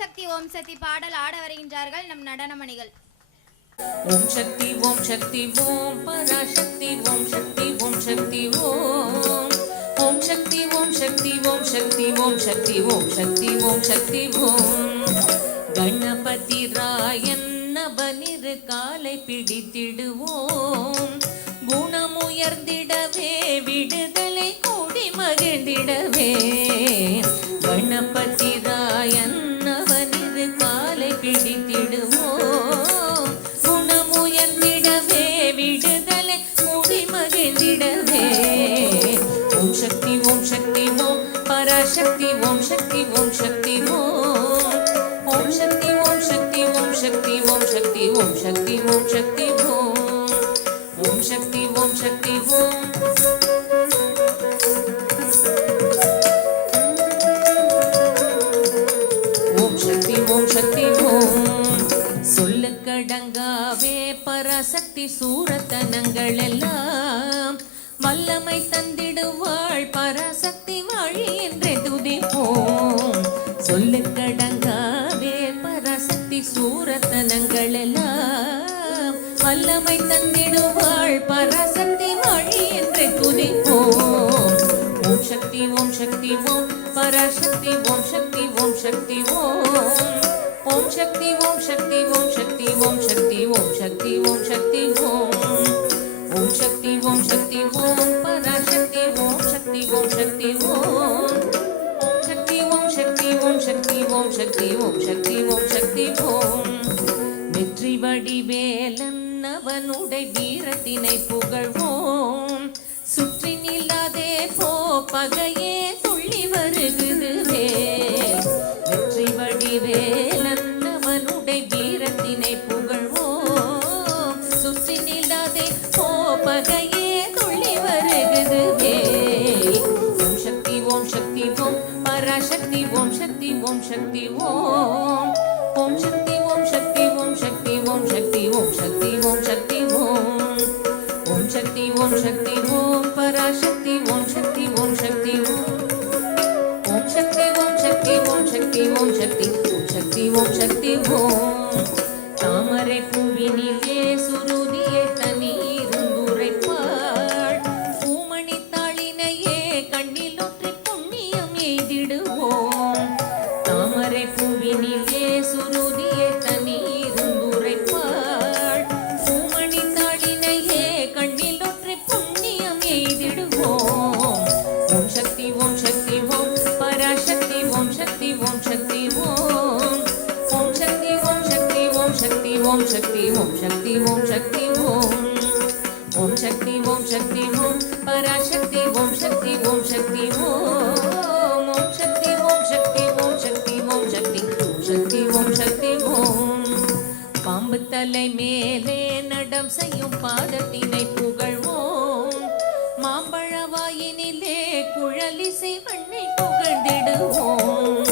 சக்தி பாடல் ஆட வருகின்றார்கள் நம் நடனமணிகள். ஓம் சக்தி ஓம் சக்தி ஓம் பராசக்தி ஓம் சக்தி ஓம் சக்தி ஓம் ஓம் சக்தி ஓம் சக்தி ஓம் சக்தி ஓம் சக்தி ஓம் சக்தி ஓம் சக்தி ஓம் கணபதி ராயன் நவனிரு காலை பிடித்திடுவோம் குணமுயர்ந்திடவே விடுதலை கூடி மகிழ்ந்திடவே கணபதி ராயன் நவனிரு காலை பிடித்திடுவோம் குணமுயர்ந்திடவே விடுதலை கூடி மகிழ்ந்திடவே ஓம் சக்தி ஓம் பராசக்தி ஓம் சக்தி ஓம் சக்தி ஓம் ஓம் சக்தி ஓம் சக்தி ஓம் சக்தி ஓம் சக்தி ஓம் சக்தி ஓம் சக்தி ஓம் ஓம் சக்தி ஓம் சக்தி ஓம் ஓம் சக்தி ஓம் சக்தி ஓம் சொல்லுக்கடங்காவே பராசக்தி சூரத்தனங்கள் எல்லாம் வல்லமை தந்திடுவாள் பராசக்தி வாழி என்றே துதிப்போம் சொல்லுக்கடங்காவே பராசக்தி சூரத்தனங்கள் எல்லாம் வல்லமை தந்திடுவாள் பராசக்தி வாழி என்றே துதிப்போம் ஓம் சக்தி ஓம் பராசக்தி ஓம் சக்தி ஓம் சக்தி ஓம் ஓம் சக்தி ஓம் சக்தி ஓம் சக்தி ஓம் சக்தி ஓம் சக்தி ஓம் சக்தி ஓம் ஓம் சக்தி ஓம் பராசக்தி ஓம் சக்தி ஓம் சக்தி ஓம் ஓம் சக்தி ஓம் சக்தி ஓம் சக்தி ஓம் சக்தி ஓம் வெற்றி வடிவேலன் அவனுடைய வீரத்தினை புகழ்வோம் சுற்றி நில்லாதே போ பகையே துள்ளி வருகுதுவே வெற்றி வடிவேலன் அவனுடைய வீரத்தினை புகழ்வோம் சுற்றி நில்லாதே போ பகையே துள்ளி வருகுதுவே ஓம் சக்தி ஓம் பராசக்தி ஓம் சக்தி ஓம் சக்தி ஓம் ஓம் சக்தி ஓம் சக்தி ஓம் சக்தி ஓம் சக்தி ஓம் சக்தி ஓம் சக்தி ஓம் ஓம் சக்தி ஓம் சக்தி ஓம் பராசக்தி ஓம் சக்தி ஓம் சக்தி ஓம் ஓம் சக்தி ஓம் சக்தி ஓம் சக்தி ஓம் சக்தி ஓம் சக்தி ஓம் சக்தி ஓம் தாமரை பூவினிலே சுருதியை தனீருந்துரைப்பாள் பூமணி தாளினையே கண்ணிலொற்றி புண்ணியம் எய்திடுவோம் தாமரை பூவினிலே சுருதியை தனீருந்துரைப்பாள் பூமணி தாளினையே கண்ணிலொற்றி புண்ணியம் எய்திடுவோம் ஓம் சக்தி ஓம் பராசக்தி ஓம் சக்தி ஓம் சக்தி ஓம் ஓம் சக்தி ஓம் சக்தி ஓம் சக்தி ஓம் சக்தி ஓம் சக்தி ஓம் சக்தி ஓம் ஓம் சக்தி ஓம் பராசக்தி ஓம் சக்தி ஓம் சக்தி ஓம் ஓம் சக்தி ஓம் சக்தி ஓம் சக்தி ஓம் சக்தி ஓம் சக்தி ஓம் சக்தி ஓம் பாம்பு தலை மேலே நடம் செய்யும் பாதத்தினை புகழ்வோம் மாம்பழ வாயினிலே குழலிசை வண்ணை புகழ்ந்திடுவோம்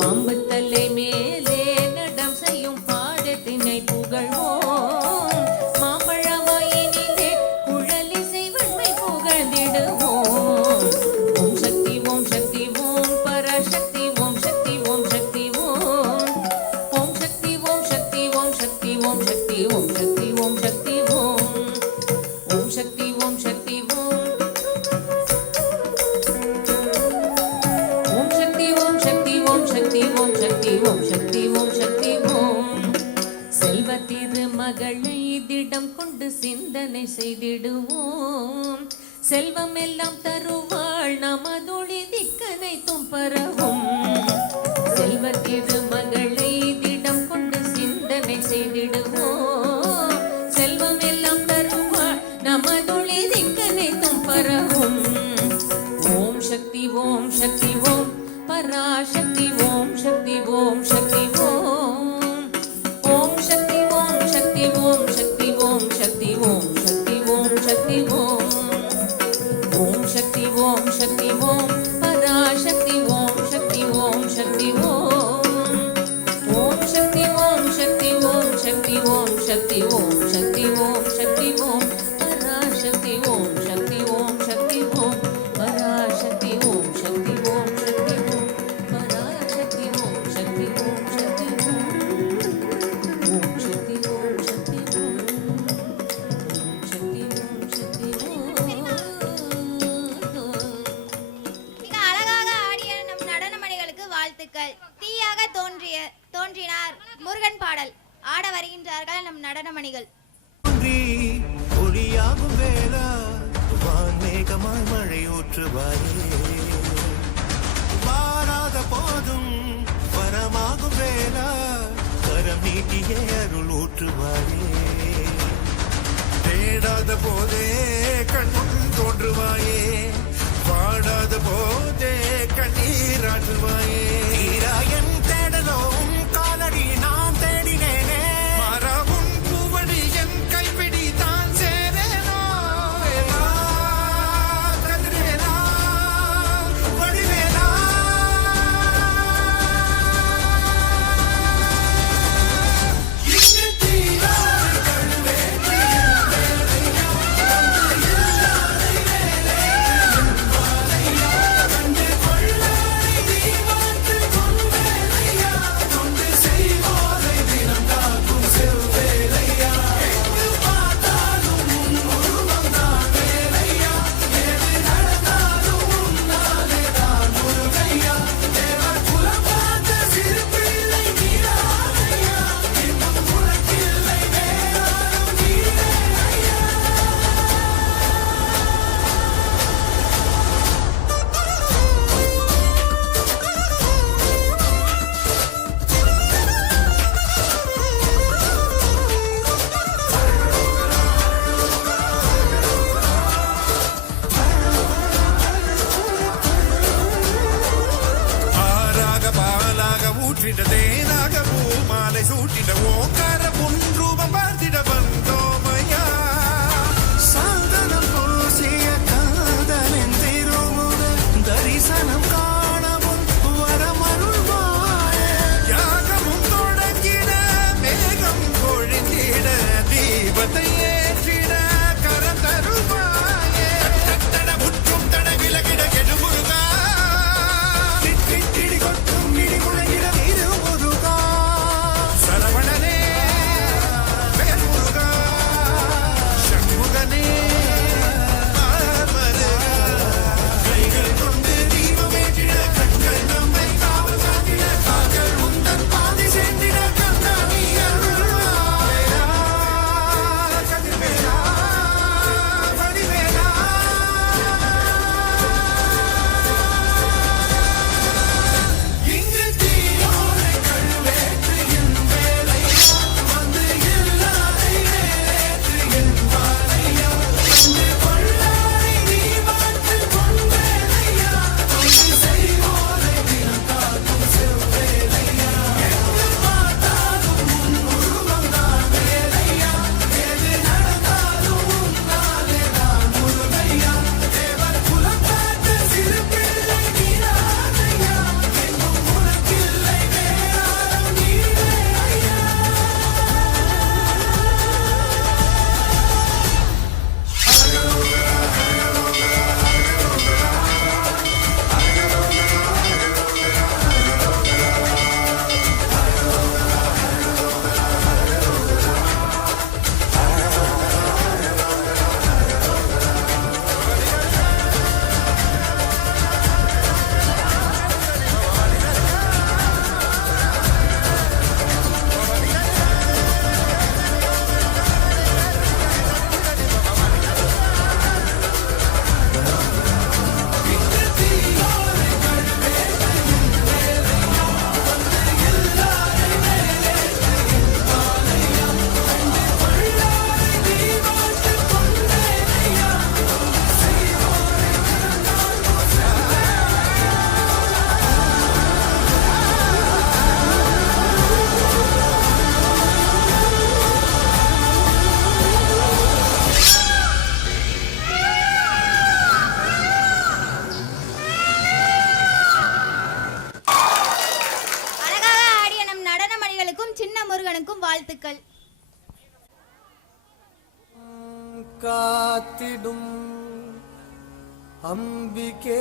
பாம்பு தலை மேலே நடம் செய்யும் பாதத்தினை புகழ்வோம் மாம்பழ வாயினிலே குழலிசை வண்ணை புகழ்ந்திடுவோம் ஓம் சக்தி ஓம் பராசக்தி ஓம் சக்தி ஓம் சக்தி ஓம் ஓம் சக்தி ஓம் சக்தி ஓம் சக்தி ஓம் சக்தி ஓம் சக்தி ஓம் சக்தி ஓம் ஓம் சக்தி ஓம் சக்தி ஓம் ஓம் சக்தி ஓம் சக்தி ஓம் சக்தி ஓம் சக்தி ஓம் சக்தி ஓம் சக்தி ஓம் செல்வ திருமகளை திடம் கொண்டு சிந்தனை செய்திடுவோம் செல்வம் எல்லாம் தருவாள் நமதொழி திக்கனை தும்பரவும் செல்வ திருமகளை திடம் கொண்டு சிந்தனை செய்திடுவோம் செல்வம் எல்லாம் தருவாள் நமதொழி திக்கனை தும்பரவும் ஓம் சக்தி ஓம் பராசக்தி ஓம் சக்தி ஓம் சக்தி ஓம் ஓம் சக்தி ஓம் சக்தி ஓம் சக்தி ஓம் சக்தி ஓம் சக்தி ஓம் சக்தி ஓம் ஓம் சக்தி ஓம் பராசக்தி ஓம் சக்தி ஓம் சக்தி ஓம் ஓம் சக்தி ஓம் சக்தி ஓம் சக்தி ஓம் சக்தி ஓம் சக்தி ஓம் சக்தி ஓம் பராசக்தி ஓம் சக்தி ஓம் சக்தி ஓம் பராசக்தி ஓம் சக்தி ஓம் சக்தி ஓம் பராசக்தி ஓம் வாழ்த்துக்கள். தீயாக தோன்றினார் முருகன் பாடல் ஆட வருகின்றார்கள் நம் நடனமணிகள். ஒளியாகும் வேளா வான்மேகமாய் மழை ஊற்றுவாரே வாராத போதும் வரமாகும் வேளா கரம் நீட்டிய அருள் ஊற்றுவாரே தேடாத போதே கண்முன் தோன்றுவாயே வாடாத போதே கண்ணீராற்றுவாயே தீராயன் தேடலும் காலடி நான் தேடினேனே மாறாவும் பூவடி என் கைப்பிடி தான் சேரேனோ வேலா கதிரேலா வடிவேலா இங்கு தீரா ஊற்றிட தேனாக பூமாலை சூட்டிட ஓங்கார புன்ரூபம் பார்த்திட வந்தோமையா சாதனம் பூசிய காதலின் திருமுக தரிசனம் காணவும் வரமருள்வாய யாகமும் தொடங்கிட மேகம் பொழிந்திட தீபத்தை ஏற்றிட கரம் தருவாயே தட முற்றும் தட விலகிட கெடுமுருகா கிட்டி கொட்டும் இடி முழங்கிட நீரு முருகா சரவணனே வேல்முருகா சண்முகனே கைகள் கொண்டு தீபமேற்றிட கண்கள் நம்மை காவல் காத்திட கால்கள் உந்தன் பாதி சேர்ந்திட கண்ணாடி அருள்வாயா கதிர்வேலா வடிவேலா இங்கு தீயோரை கழுவேற்று என் வேலையா வந்து எல்லாரை வேலேற்று என் வாழையா வந்து கொள்ளாரை நீ பார்த்து பொன்வேலையா தொண்டு செய்வோரை தினம் காக்கும் செவ்வேலையா எங்கு பார்த்தாலும் உன் உருவம் தான் வேலையா எது நடந்தாலும் உன்னாலே தான் முருகையா தேவர் குலம் காத்த சிறு பிள்ளை நீராதையா எங்கும் உனக்கில்லை வேறாரும் நீவே ஐயா அழகாக ஆடிய நம் நடனமணிகளுக்கும் சின்ன முருகனுக்கும் வாழ்த்துக்கள். காத்திடும் அம்பிகே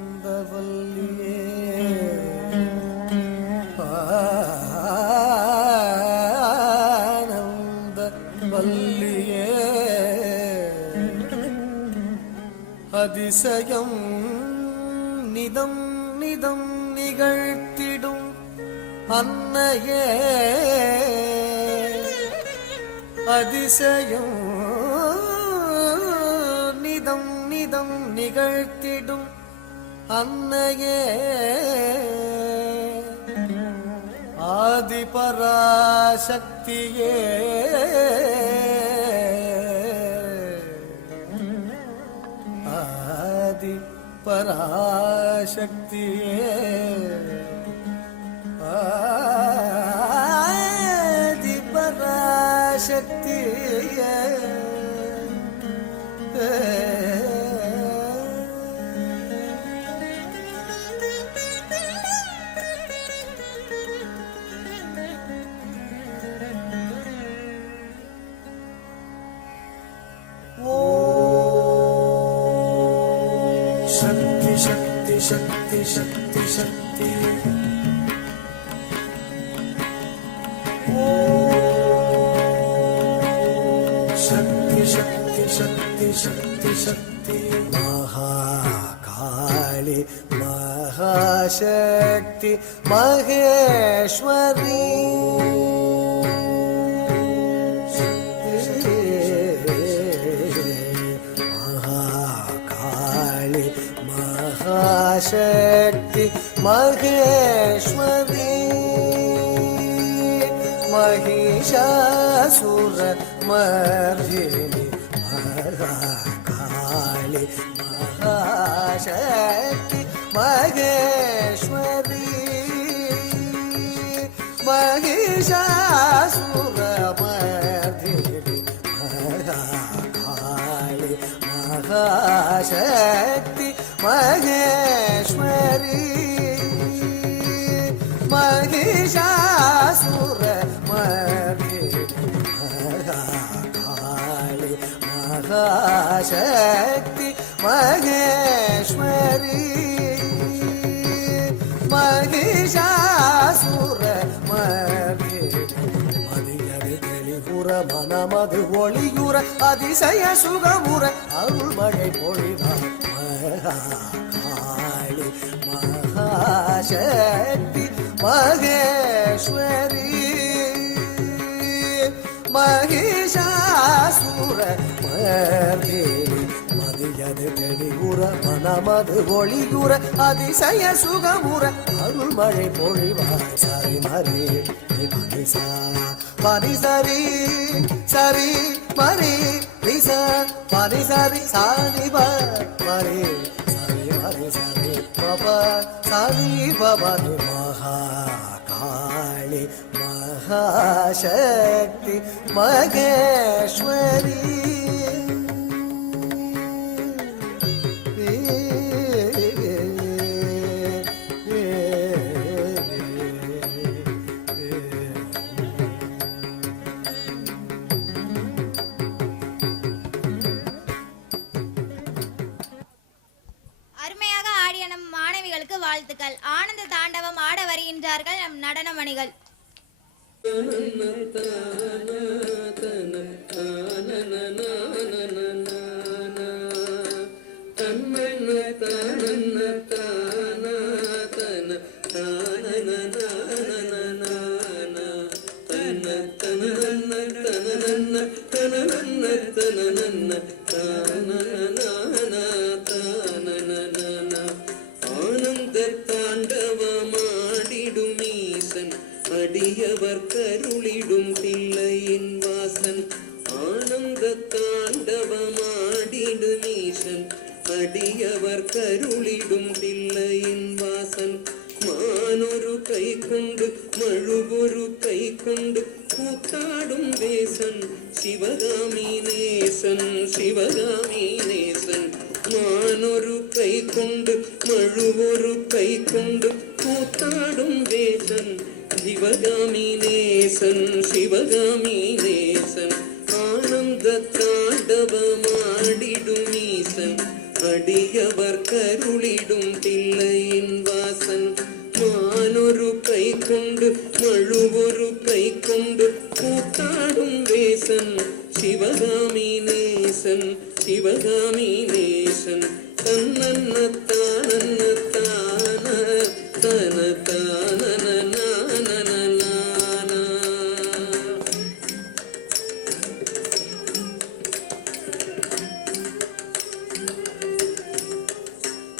ஆனந்தவல்லியே ஆனந்தவல்லியே அதிசயம் நிதம் நிதம் நிகழ்த்திடும் அன்னையே அதிசயம் நிதம் நிதம் நிகழ்த்திடும் அன்னையே ஆதி பராசக்தியே ஆதி பராசக்தியே ஆதி பராசக்தியே शक्ति शक्ति शक्ति शक्ति शक्ति शक्ति शक्ति शक्ति शक्ति शक्ति महाकाली महाशक्ति महेश्वरी शक्ति महेश्वरी महिषासुर मर्दिनी महाकाली महाशक्ति महेश्वरी महिषासुर मर्दिनी महाकाली महाशक्ति महेश्वरी महिषासुर मर्दिनी महाकाली महाशक्ति महेश्वरी महिषासुर मर्दिनी மதியது தெளிவுற மனமது ஒளியுற அதிசய சுகமுற அருள் மழை பொழிவார் महाकाली महाशक्ति महेश्वरी महिषासुर मर्दिनी மதியது தெளிவுற மனமது ஒளியுற அதிசய சுகமுற அருள் மழை பொழிவார் சரி மரி மரிசா மரிசரி சரி மரி ரிசா மரிசரி சாரி மரி சரி சரி பபா சரி பபி महाकाली महाशक्ति महेश्वरी வாழ்த்துக்கள். ஆனந்த தாண்டவம் ஆட வருகின்றார்கள் நம் நடன மணிகள். அடியவர் கருளிடும் தில்லையின் வாசன் ஆனந்த தாண்டவமாடிடும் ஈசன் அடியவர் கருளிடும் தில்லையின் வாசன் மானொரு கை கொண்டு மழுவொரு கை கொண்டு கூத்தாடும் தேசன் சிவகாமி நேசன் சிவகாமி நேசன் மானொரு கை கொண்டு மழுவொரு கை கொண்டு கூத்தாடும் தேசன் சிவகாமி நேசன் சிவகாமி நேசன் ஆனந்த தாண்டவமாடிடும் ஈசன் அடியவர் கருளிடும் தில்லையின் வாசன் மானொரு கை கொண்டு மழுவொரு கை கொண்டு கூத்தாடும் வேசன் சிவகாமி நேசன் சிவகாமி நேசன் தன்னன்ன தானன்ன தான தன தானன நானன நானா.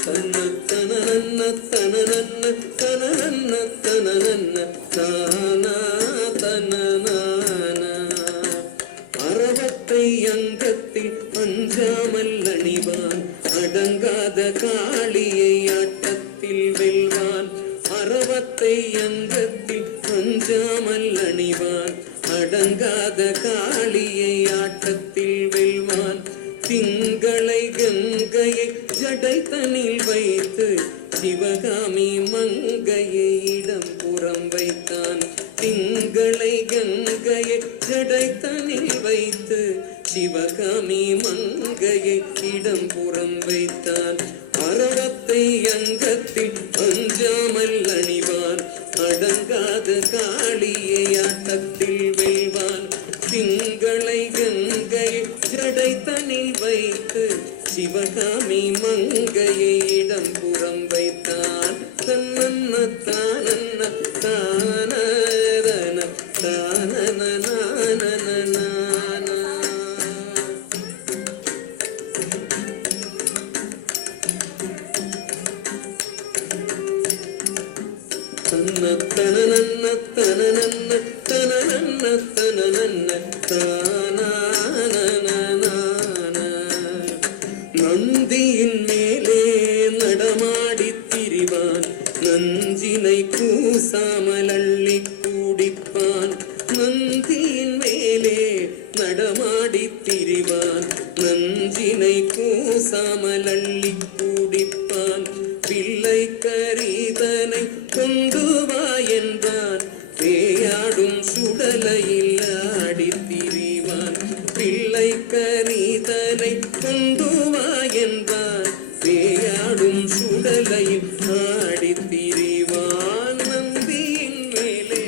தன்ன தனனன்ன தனனன்ன தனனன்ன தனனன்ன தானா தனநானா. அறவத்தை அங்கத்தில் அஞ்சாமல் அணிவான் அடங்காத காளியை ஆட்டத்தில் வெல்வான். அறவத்தை அங்கத்தில் அஞ்சாமல் அணிவான் அடங்காத காளியை ஆட்டத்தில் வெல்வான். திங்களை கங்கையை ஜடைத்தனில் வைத்து சிவகாமி மங்கையை இடம் புறம் வைத்தான். திங்களை கங்கையை ஜடைத்தனில் வைத்து சிவகாமி மங்கையை இடம் புறம் வைத்தான். அறவத்தை அங்கத்தில் அஞ்சாமல் அணிவான் அடங்காத காளியை ஆட்டத்தில் வெல்வான். திங்களை கங்கையை ஜடைத்தனில் வைத்து சிவகாமி மங்கையை இடம் புறம் வைத்தான். தன்னன்ன தானன்ன தானதன தானன நானன நானா. தன்ன தனனன்ன தனனன்ன தனனன்ன தனனன்ன தானானன நானா. நந்தியின் மேலே நடமாடித் திரிவான் நஞ்சினை கூசாமல் அள்ளி குடிப்பான். நந்தியின் மேலே நடமாடித் திரிவான் நஞ்சினை கூசாமல் அள்ளி குடிப்பான். பிள்ளை கரிதனை கொண்டு வா என்றான் பேயாடும் சுடலையில் ஆடித் திரிவான். பிள்ளை கரிதனை கொண்டு வா என்றான் பேயாடும் சுடலையில் ஆடித் திரிவான். நந்தியின் மேலே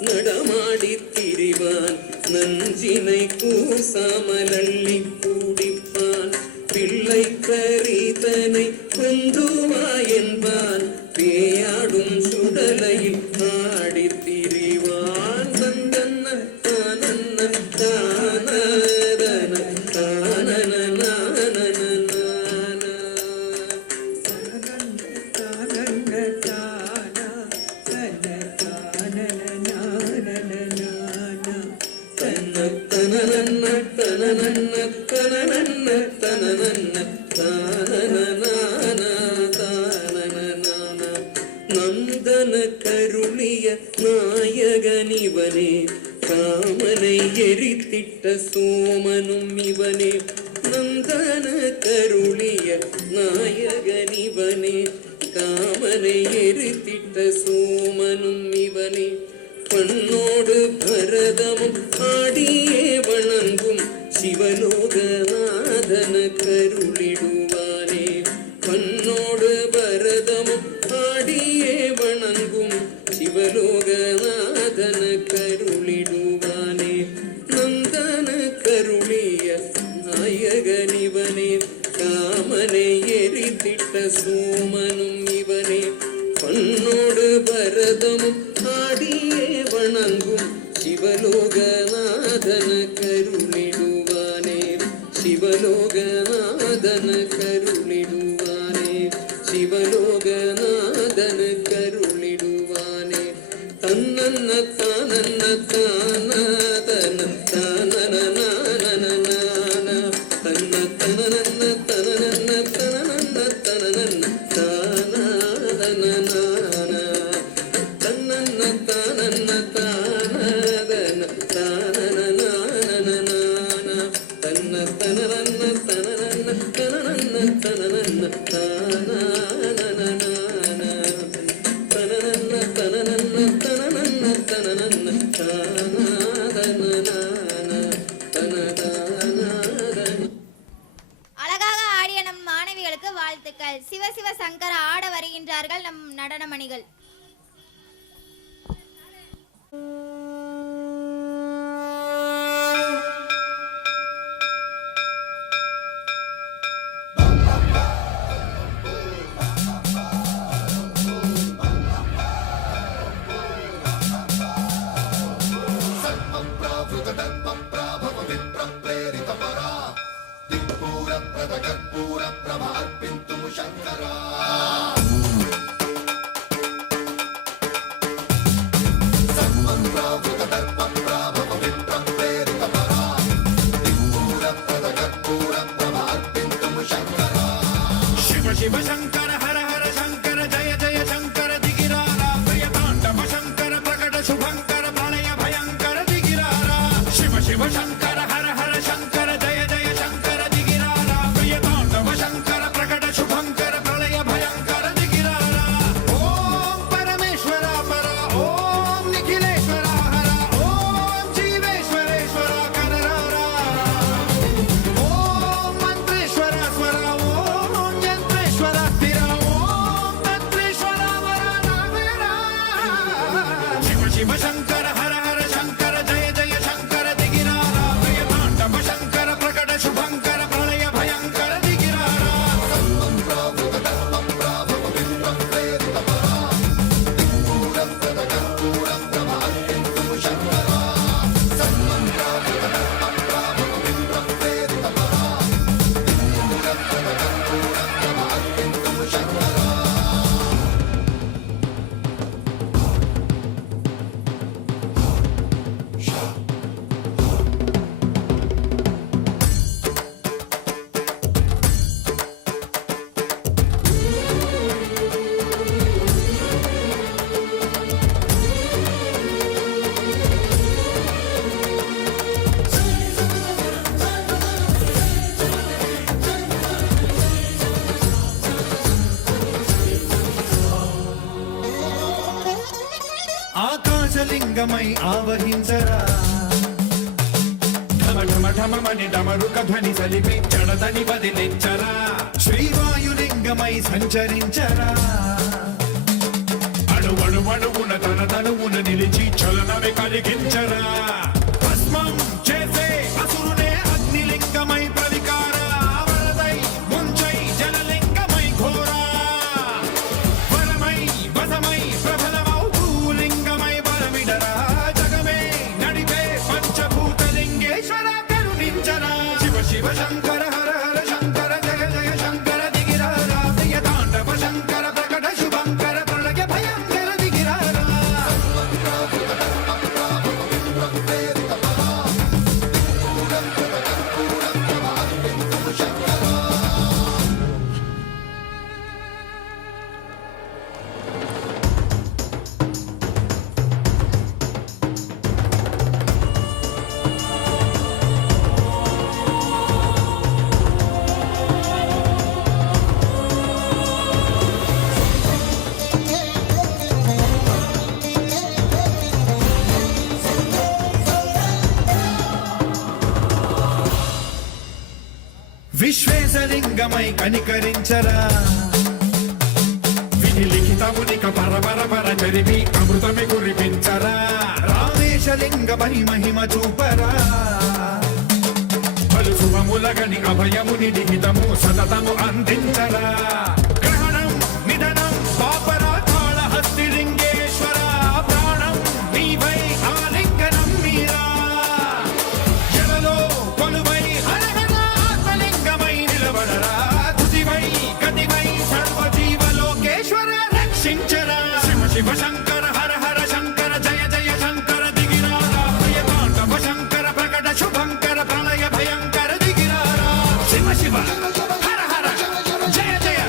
நடமாடித் திரிவான் நஞ்சினை கூசாமல் அள்ளி குடிப்பான். பிள்ளை கரிதனை கொண்டு வா என்பான் பேயாடும் சுடலையில் ஆடித் திரிவான். தந்தன்ன தானன்ன தானதன தானன நானன நானா. தன்ன தனனன்ன தனனன்ன தனனன்ன தனனன்ன தானன நானா தானன நானா. நந்தன கருளிய நாயகனிவனே காமனை எரித்திட்ட சோமனும் இவனே. நந்தன கருளிய நாயகனிவனே காமனை எரித்திட்ட சோமனும் இவனே. பண்ணோடு பரதமும் ஆடியே வணங்கும் சிவலோகநாதன கருளிடுவானே. பண்ணோடு பரதமும் ஆடியே வணங்கும் சிவலோகநாதன கருளிடுவானே. நந்தன கருளிய நாயகனிவனே காமனை எரித்திட்ட சோமனும் இவனே. பண்ணோடு பரதமும் ஆடியே வணங்கும் சிவலோகநாதன கருளிடுவானே. சிவலோகநாதன கருளிடுவானே. சிவலோகநாதன கருளிடுவானே. தன்னன்ன தானன்ன தானதன தானன நானன நானா. தன்ன தனனன்ன தனனன்ன தனனன்ன தனனன்ன தானதன நானா. தன்னன்ன தானன்ன தானதன தானன நானன நானா. தன்ன தனனன்ன தனனன்ன தனனன்ன தனனன்ன தானன நானா. தனனன்ன தனனன்ன தனனன்ன தனனன்ன தானதன நானா. தனதானதன. அழகாக ஆடிய நம் மாணவிகளுக்கு வாழ்த்துக்கள். சிவ சிவ சங்கர ஆட வருகின்றார்கள் நம் நடனமணிகள். शिव शिव शंकर हर हर शंकर जय जय शंकर दिगिरारा प्रिय तांडव शंकर प्रकट शुभंकर प्रलय भयंकर दिगिरारा शिव शिव शंकर हर हर शंकर जय जय शंकर दिगिरारा प्रिय तांडव शंकर प्रकट शुभंकर प्रलय भयंकर दिगिरारा ओम परमेश्वरा परा ओम निखिलेश्वरा हरा ओम जीवेश्वरेश्वरा कनरारा ओम मंत्रेश्वरा स्वरा ओम यंत्रेश्वरा स्थिरा ओम तंत्रेश्वरा वरा नामेरा शिव शिव शंकर हर हर शंकर जय जय शंकर दिगिरारा प्रिय तांडव शंकर प्रकट शुभंकर प्रलय भयंकर दिगिरारा ఆకాశలింగమై ఆవహించరా ఢమ ఢమ ఢమమని డమరుక ధ్వని సలిపి జడదని వదిలించరా శ్రీవాయులింగమై సంచరించరా అణువణువున తన తనువున నిలిచి చలనమే కలిగించరా భస్మం చేసే అసురునే అగ్నిలింగమై ప్రవికార వరదై ముంచై జలలింగమై ఘోరా వరమై వసమై ప్రబలమౌ భూలింగమై బలమిడరా జగమే నడిపే పంచభూతలింగేశ్వర కరుణించరా శివ శివ శంకర హర హర శంకర జయ జయ శంకర దిగిరారా ప్రియ తాండవ శంకర ప్రకట శుభంకర ప్రళయ భయంకర దిగిరారా విశ్వేశలింగమై కనికరించరా విధి లిఖితమునిక పరపర పర చరివి అమృతమి కురిపించరా రామేశలింగమై మహిమ చూపరా పలు శుభములగని అభయముని లిఖితము సతతము అందించరా గ్రహణం నిధనం పాపరా కాళహస్తి లింగేశ్వర ప్రాణం నీవై ఆలింగనం మీరా జలలో కొలువై హరహర ఆత్మలింగమై నిలబడరా తుదివై గతివై సర్వజీవలోకేశ్వర రక్షించరా శివ శివ శంకర హర హర శంకర జయ జయ శంకర దిగిరారా ప్రియ తాండవ శంకర ప్రకట శుభంకర ప్రళయ భయంకర దిగిరారా శివ శివ హర హర జయ జయ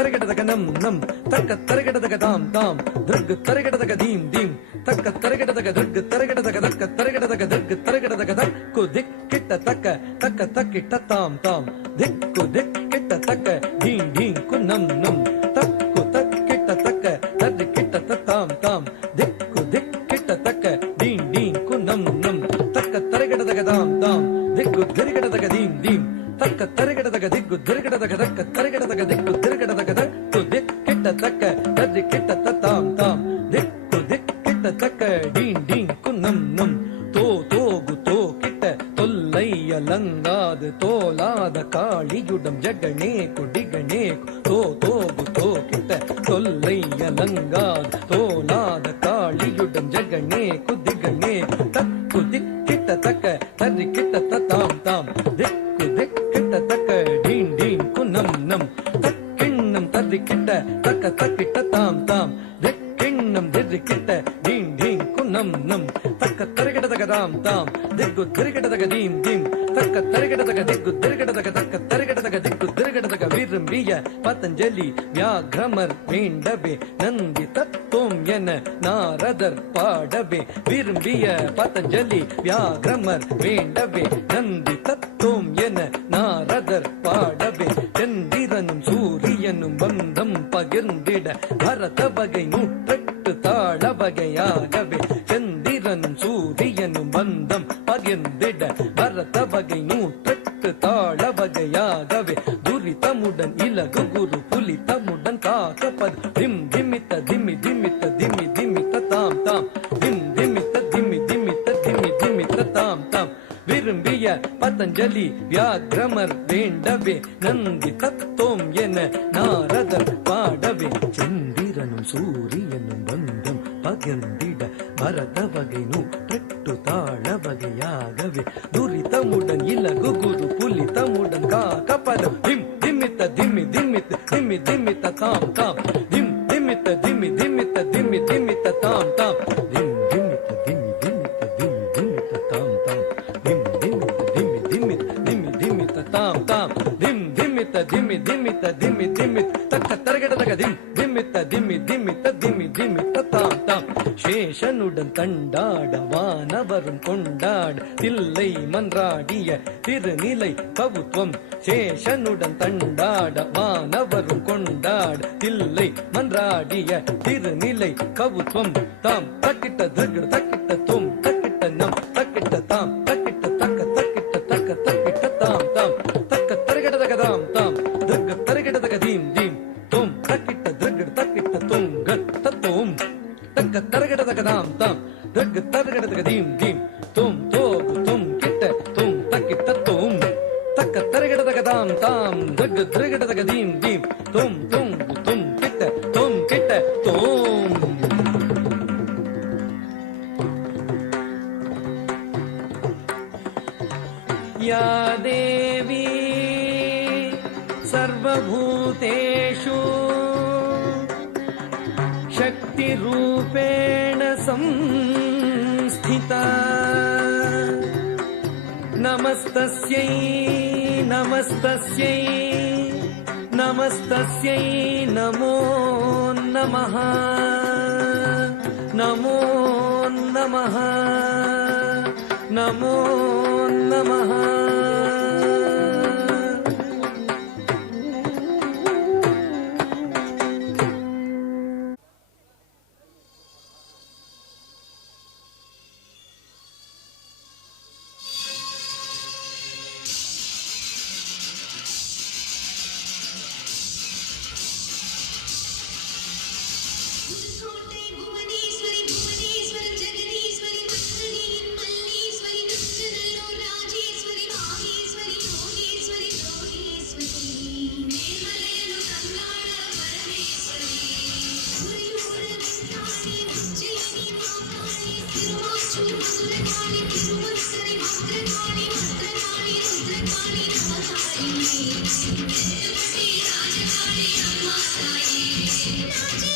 தரகடதக நம் நம் தக்க தரகடதக தாம் தாம் திர்கு தரகடதக தீம் தீம் தக்க தரகடதக திர்கு தரகடதக தக்க தரகடதக திர்கு தரகடதக தக்கு திக் கிட்ட தக்க தக்க தக்கிட்ட தாம் தாம் திக்கு திக் கிட்ட தக்க தீம் தீம் குன்னம் நம் தக்கு தக்கிட்ட தக்க தர்கு கிட்ட தாம் தாம் திக்கு திக் கிட்ட தக்க தீம் தீம் குன்னம் நம் தக்க தரகடதக தாம் தாம் திக்கு திர்கடதக தீம் தீம் தக்க தரகடதக திக்கு திர்கடதக தக்க தரகடதக திக்கு திர்கடதக தக்கு திக் கிட்ட தக்க தர்கு கிட்ட தாம் தாம் திக்கு திக் கிட்ட தக்க டீம் டீம் குன்னம் நம் தோ தோகு தோ கிட்ட தொல்லையலங்காது தோலாத காளியுடம் ஜகனே குடிகனே தோ தோகு தோ கிட்ட தொல்லையலங்காது தோலாத காளியுடம் ஜகனே குதிகனே தக்கு திக் கிட்ட தக்க தர்கு கிட்ட தாம் தாம் திக்கு திக் கிட்ட தக்க டீம் டீம் குன்னம் நம் தக்கிண்ணம் தர்கு கிட்ட தக்க தக்கிட்ட தாம் தாம் திக்கிண்ணம் திர்கு கிட்ட டீம் டீம் குன்னம் நம் தக்க தரகடதக தாம் தாம் திக்கு திர்கடதக தீம் தீம் தக்க தரகடதக திக்கு திர்கடதக தக்க தரகடதக திக்கு திர்கடதக விரும்பிய பதஞ்சலி வியாகிரமர் வேண்டவே நந்தி தத்துவம் என நாரதர் பாடவே விரும்பிய பதஞ்சலி வியாகிரமர் வேண்டவே நந்தி தத்துவம் என நாரதர் பாடவே சந்திரனும் சூரியனும் பந்தம் பகிர்ந்திட பரத வகை நூற்றெட்டு தாழ வகையாகவே சந்திரனும் சூரியனும் பந்தம் பகிர்ந்திட பரத வகை நூற்றெட்டு தாழ வகையாகவே துரிதமுடன் இலகு குரு புலிதமுடன் காக்கப்பது திம் திமித்த திமி திமித்த திமி திமித்த தாம் தாம் திம் திமித்த திமி திமித்த திமி திமித்த தாம் தாம் விரும்பிய பதஞ்சலி வியாகிரமர் வேண்டவே நந்தி தத்துவம் என நாரதர் பாடவே சந்திரனும் சூரியனும் பந்தம் பகிர்ந்திட பரத வகை நூற்றெட்டு தாழ வகையாகவே துரிதமுடன் இலகு குரு புலிதமுடன் காக்கப்பதம் திம் திமித்த திமி திமித்த திமி திமித்த தாம் தாம் திம் திமித்த திமி திமித்த திமி திமித்த தாம் தாம் திம் திமித்த திமி திமித்த திமி திமித்த தாம் தாம் திம் திமித்த திமி திமித்த திமி திமித்த தாம் தாம் திம் திமித்த திமி திமித்த திமி திமித்த தக்க தரகடதக திம் திமித்த திமி திமித்த திமி திமித்த தாம் தாம் சேஷனுடன் தண்டாட வானவரும் கொண்டாட தில்லை மன்றாடிய திருநிலை கவுத்வம் சேஷனுடன் தண்டாட வானவரும் கொண்டாட தில்லை மன்றாடிய திருநிலை கவுத்வம் தாம் தக்கிட்ட தகிட தக்கிட்ட தும் தக்கிட்ட நம் தக்கிட்ட தாம் தக்கிட்ட தக்க தக்கிட்ட தக்க தக்கிட்ட தாம் தாம் தக்க தரகடதக தாம் தாம் தக்க தரகடதக தீம் தீம் தும் தக்கிட்ட தகிட தக்கிட்ட தும் கட்ட தும் தக்க தரகடதக தாம் தாம் தக்க தரகடதக தீம் தீம் தும் தோகு தும் கிட்ட தும் தக்கிட்ட தும் தக்க தரகடதக தாம் தாம் தக்க தரகடதக தீம் தீம் தும் தும் தும் கிட்ட தும் या देवी सर्वभूतेषु शक्तिरूपेण संस्थिता नमस्तस्यै नमस्तस्यै नमस्तस्यै नमो नमः नमो नमः नमो नमः புதுக்கோட்டை புவனேஸ்வரி புவனேஸ்வரம் ஜெகதீஸ்வரி மதுரையின் மல்லீஸ்வரி நந்தநல்லூர் ராஜேஸ்வரி மாகேஸ்வரி யோகேஸ்வரி யோகேஸ்வரி மேல்மலையனு கங்காள பரமேஸ்வரி புரியூர வெங்காளி உஜ்ஜயினி மாகாளி திருவாச்சூர் மதுரகாளி திருவர்சரி மதுரகாளி மதுரகாளி ருத்ரகாளி நமகாளி திருப்பதி ராஜகாளி அம்மா தாயே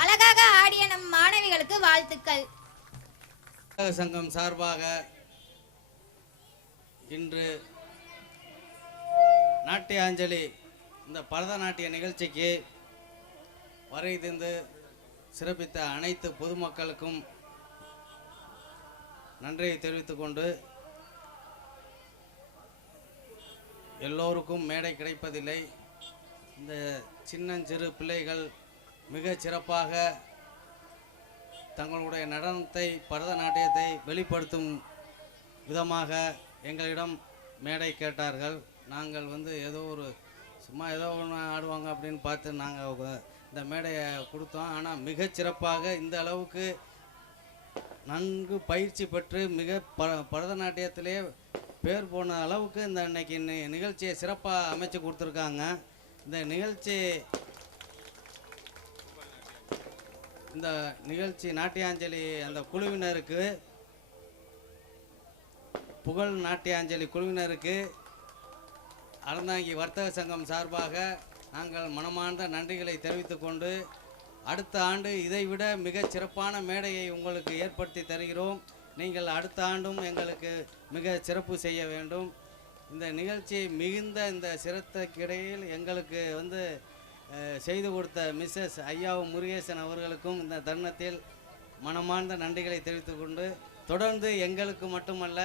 அழகாக ஆடிய நம் மாணவிகளுக்கு வாழ்த்துக்கள். சங்கம் சார்பாக இன்று நாட்டியாஞ்சலி இந்த பரதநாட்டிய நிகழ்ச்சிக்கு வருகை தந்து சிறப்பித்த அனைத்து பொதுமக்களுக்கும் நன்றியை தெரிவித்துக் கொண்டு, எல்லோருக்கும் மேடை கிடைப்பதில்லை. இந்த சின்னஞ்சிறு பிள்ளைகள் மிக சிறப்பாக தங்களுடைய நடனத்தை, பரதநாட்டியத்தை வெளிப்படுத்தும் விதமாக எங்களிடம் மேடை கேட்டார்கள். நாங்கள் ஏதோ ஒன்று ஆடுவாங்க அப்படின்னு பார்த்து நாங்கள் இந்த மேடையை கொடுத்தோம். ஆனால் மிகச்சிறப்பாக இந்த அளவுக்கு நன்கு பயிற்சி பெற்று பரதநாட்டியத்திலே பேர் போன அளவுக்கு இன்னைக்கு நிகழ்ச்சியை சிறப்பாக அமைச்சு கொடுத்துருக்காங்க. இந்த நிகழ்ச்சி நாட்டியாஞ்சலி அந்த குழுவினருக்கு, புகழ் நாட்டியாஞ்சலி குழுவினருக்கு அறந்தாங்கி வர்த்தக சங்கம் சார்பாக நாங்கள் மனமார்ந்த நன்றிகளை தெரிவித்துக் கொண்டு, அடுத்த ஆண்டு இதைவிட மிகச் சிறப்பான மேடையை உங்களுக்கு ஏற்படுத்தி தருகிறோம். நீங்கள் அடுத்த ஆண்டும் எங்களுக்கு மிக சிறப்பு செய்ய வேண்டும். இந்த நிகழ்ச்சி மிகுந்த இந்த சிரத்தைக்கிடையில் எங்களுக்கு செய்து கொடுத்த மிஸ்ஸஸ் ஐயாவு முருகேசன் அவர்களுக்கும் இந்த தருணத்தில் மனமார்ந்த நன்றிகளை தெரிவித்துக் கொண்டு, தொடர்ந்து எங்களுக்கு மட்டுமல்ல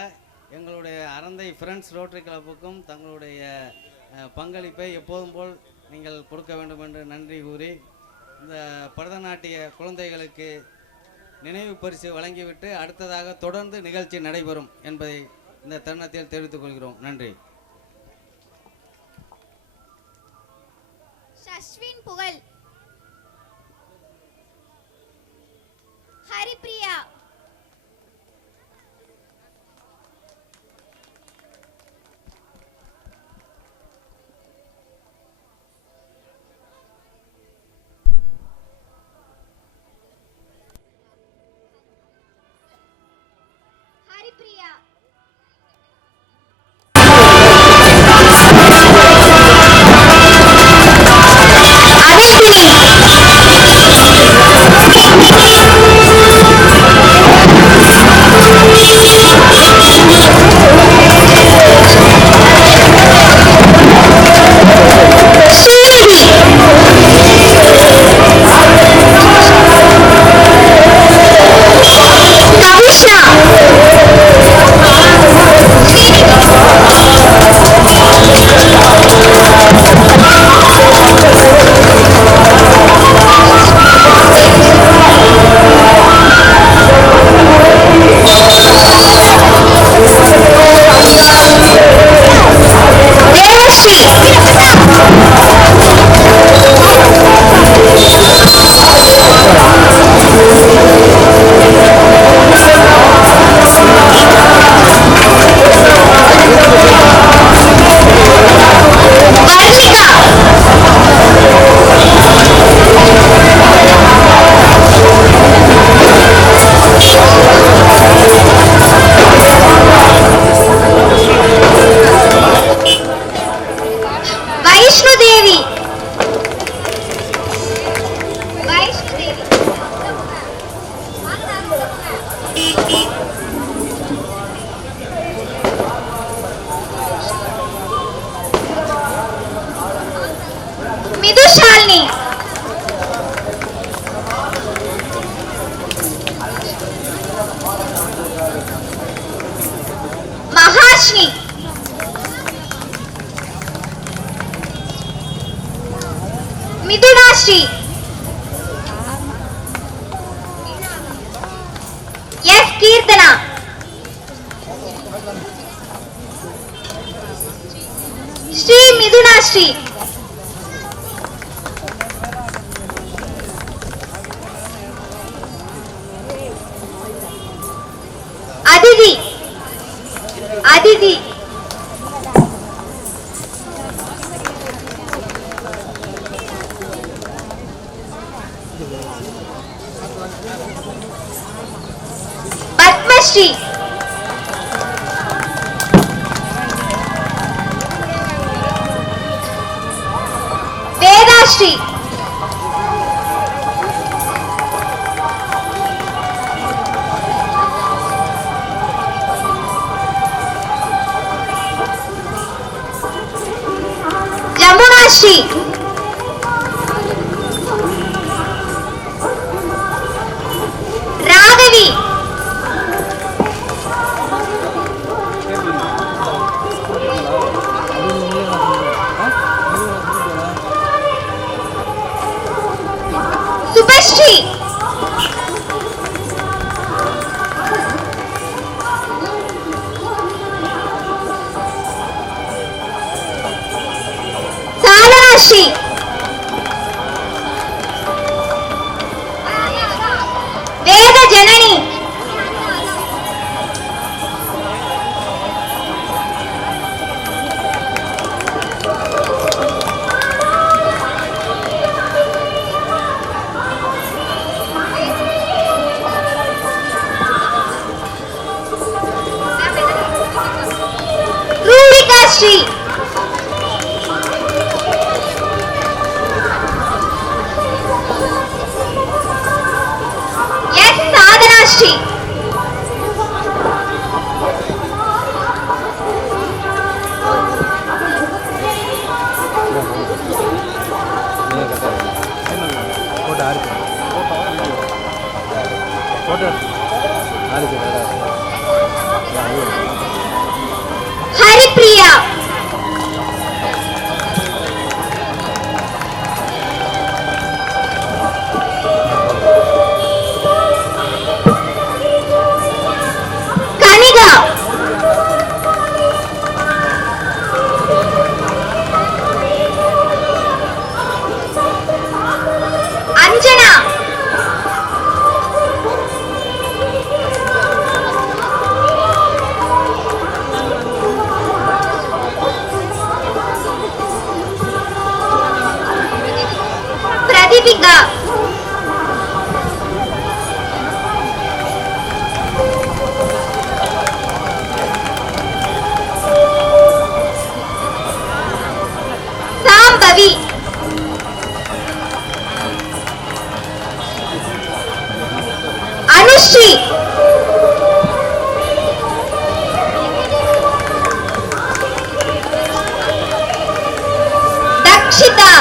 எங்களுடைய அரந்தை ஃப்ரெண்ட்ஸ் ரோட்டரி கிளப்புக்கும் தங்களுடைய பங்களிப்பை எப்போதும் போல் நீங்கள் கொடுக்க வேண்டும் என்று நன்றி கூறி, இந்த பரதநாட்டிய குழந்தைகளுக்கு நினைவு பரிசு வழங்கிவிட்டு அடுத்ததாக தொடர்ந்து நிகழ்ச்சி நடைபெறும் என்பதை இந்த தருணத்தில் தெரிவித்துக் கொள்கிறோம். நன்றி. சஷ்வின் புகழ், ஹரிப்ரியா, ஹரிப்ரியா, மிதுஷாலினி, மகாஷ்னி, மிதுனாஸ்ரீ, எஸ் கீர்த்தனா, ஸ்ரீ மிதுனாஸ்ரீ, அதிதி, அதிதி, பத்மஸ்ரீ, வேதாஸ்ரீ, ஜமுனாஸ்ரீ, ராகவி, சுபஸ்ரீ, சாலராஸ்ரீ, வேத ஜனனி, ரூபிகாஸ்ரீ, அனுஸ்ரீ. ஹரிப்ரியா. கனிகா. அஞ்சனா. பிரதீபிகா. சாம்பவி. அனுஸ்ரீ. தக்ஷிதா.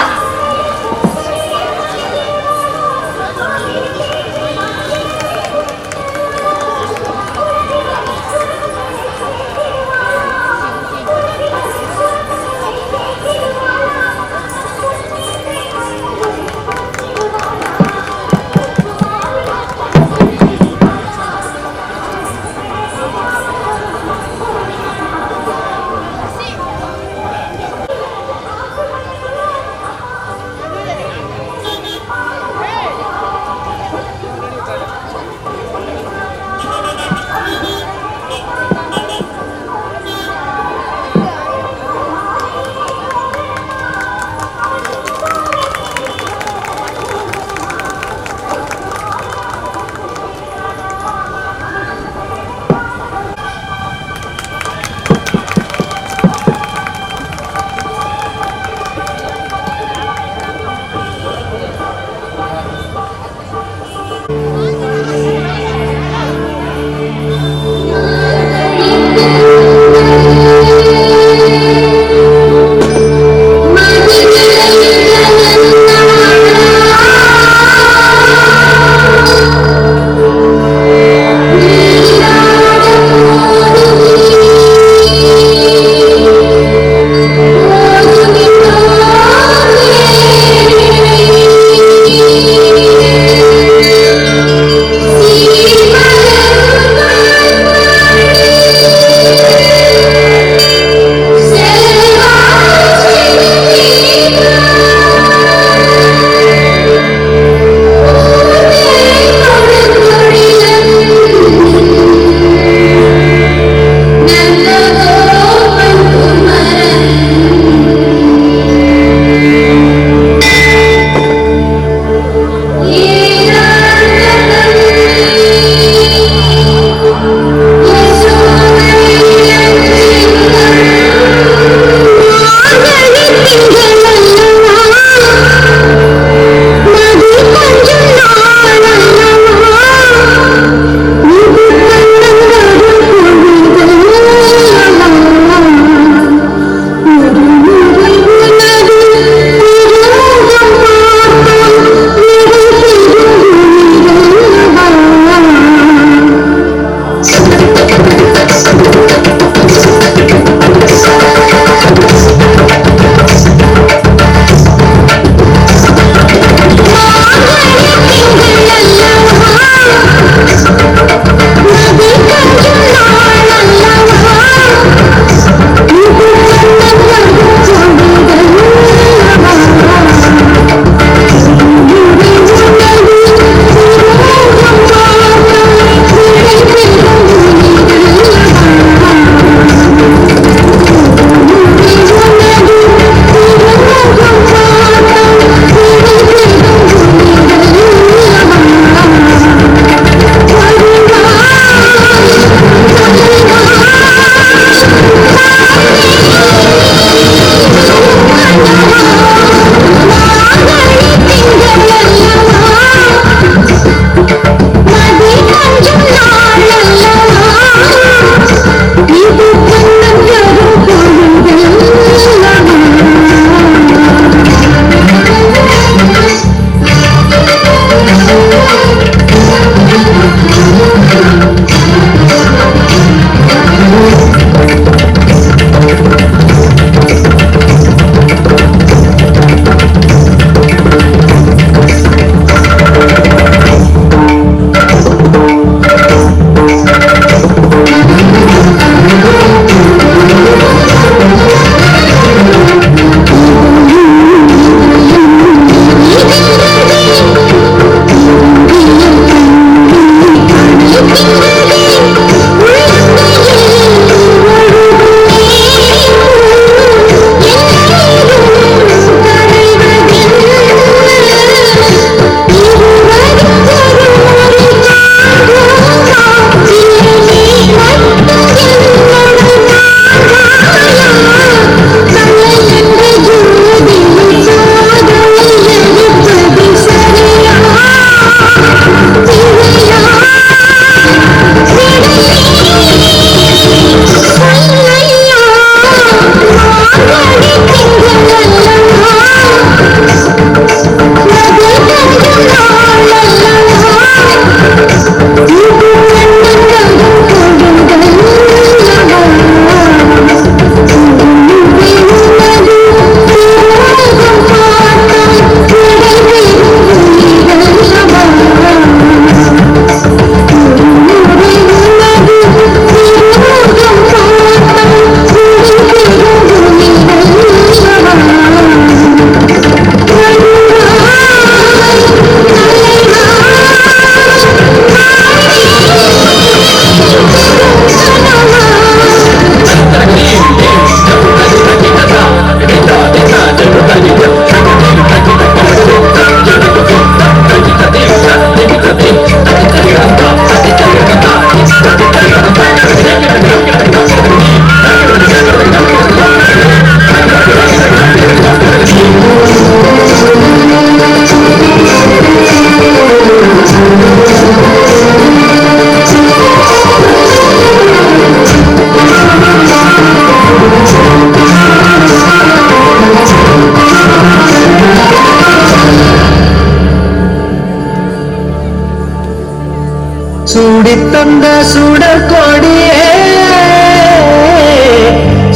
சூடித்தந்த சுடற்கொடியே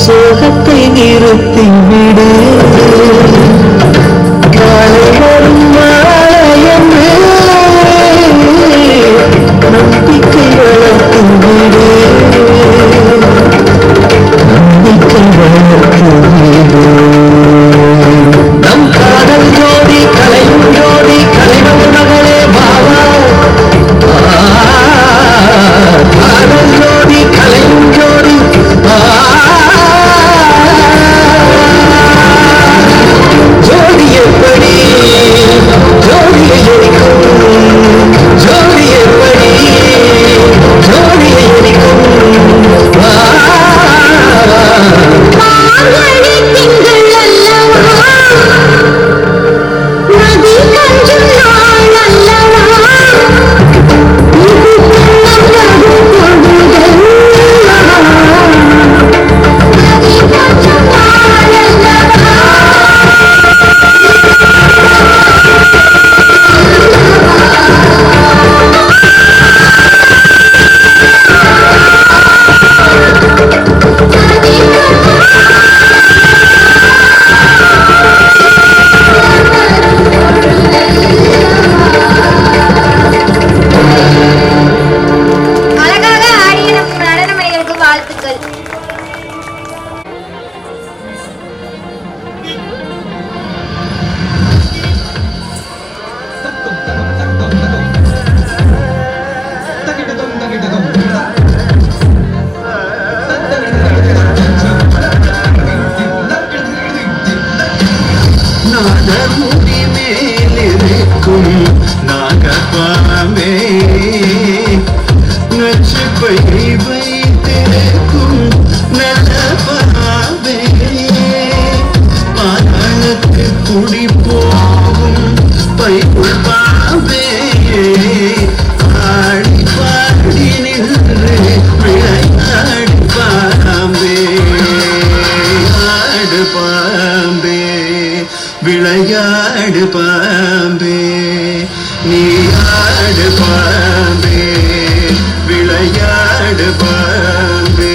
சோகத்தை நிறுத்திவிடு காலை வரும் மாலையன்று நம்பிக்கை வளர்த்துவிடு நம்பிக்கை வளர்த்துவிடு நம் காதல் ஜோதி கலையும் ஜோதி கலைவன் மகளே பாவா காதல் ஜோதி கலையும் ஜோதி ஜோதி எப்படி ஜோதியை எரிக்கும் ஜோதி எப்படி ஜோதியை எரிக்கும் நாதமுடி மேலிருக்கும் நாகப்பாமே நச்சுப்பை வைத்திருக்கும் நல்லபாவே பாதாளத்து குடி போகும் பைக்குள் பாவே ஆடி பாடி நின்று விளையாடி பாம்பே ஆடு பாம்பே விளையாடு பாம்பே நீ ஆடு பாம்பே விளையாடு பாம்பே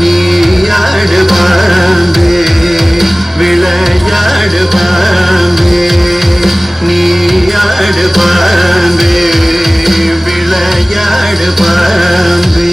நீ ஆடு பாம்பே விளையாடு பாம்பே நீ ஆடு பாம்பே விளையாடு பாம்பே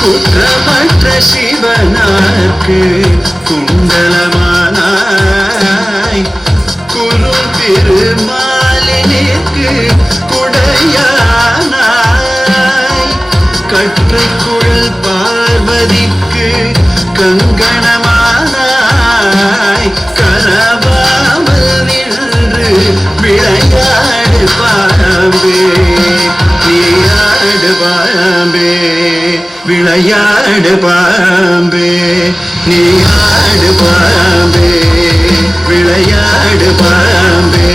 குற்றமற்ற சிவனார்க்கு குண்டலமானாய் குரு திருமாலினிற்கு குடையானாய் கற்றைக்குள் பார்வதிக்கு கங்கணமானாய் கலவாமல் நின்று விளையாடு பாம்பே நீயாடு பாம்பே விளையாடு பாம்பே நீயாடு பாம்பே விளையாடு பாம்பே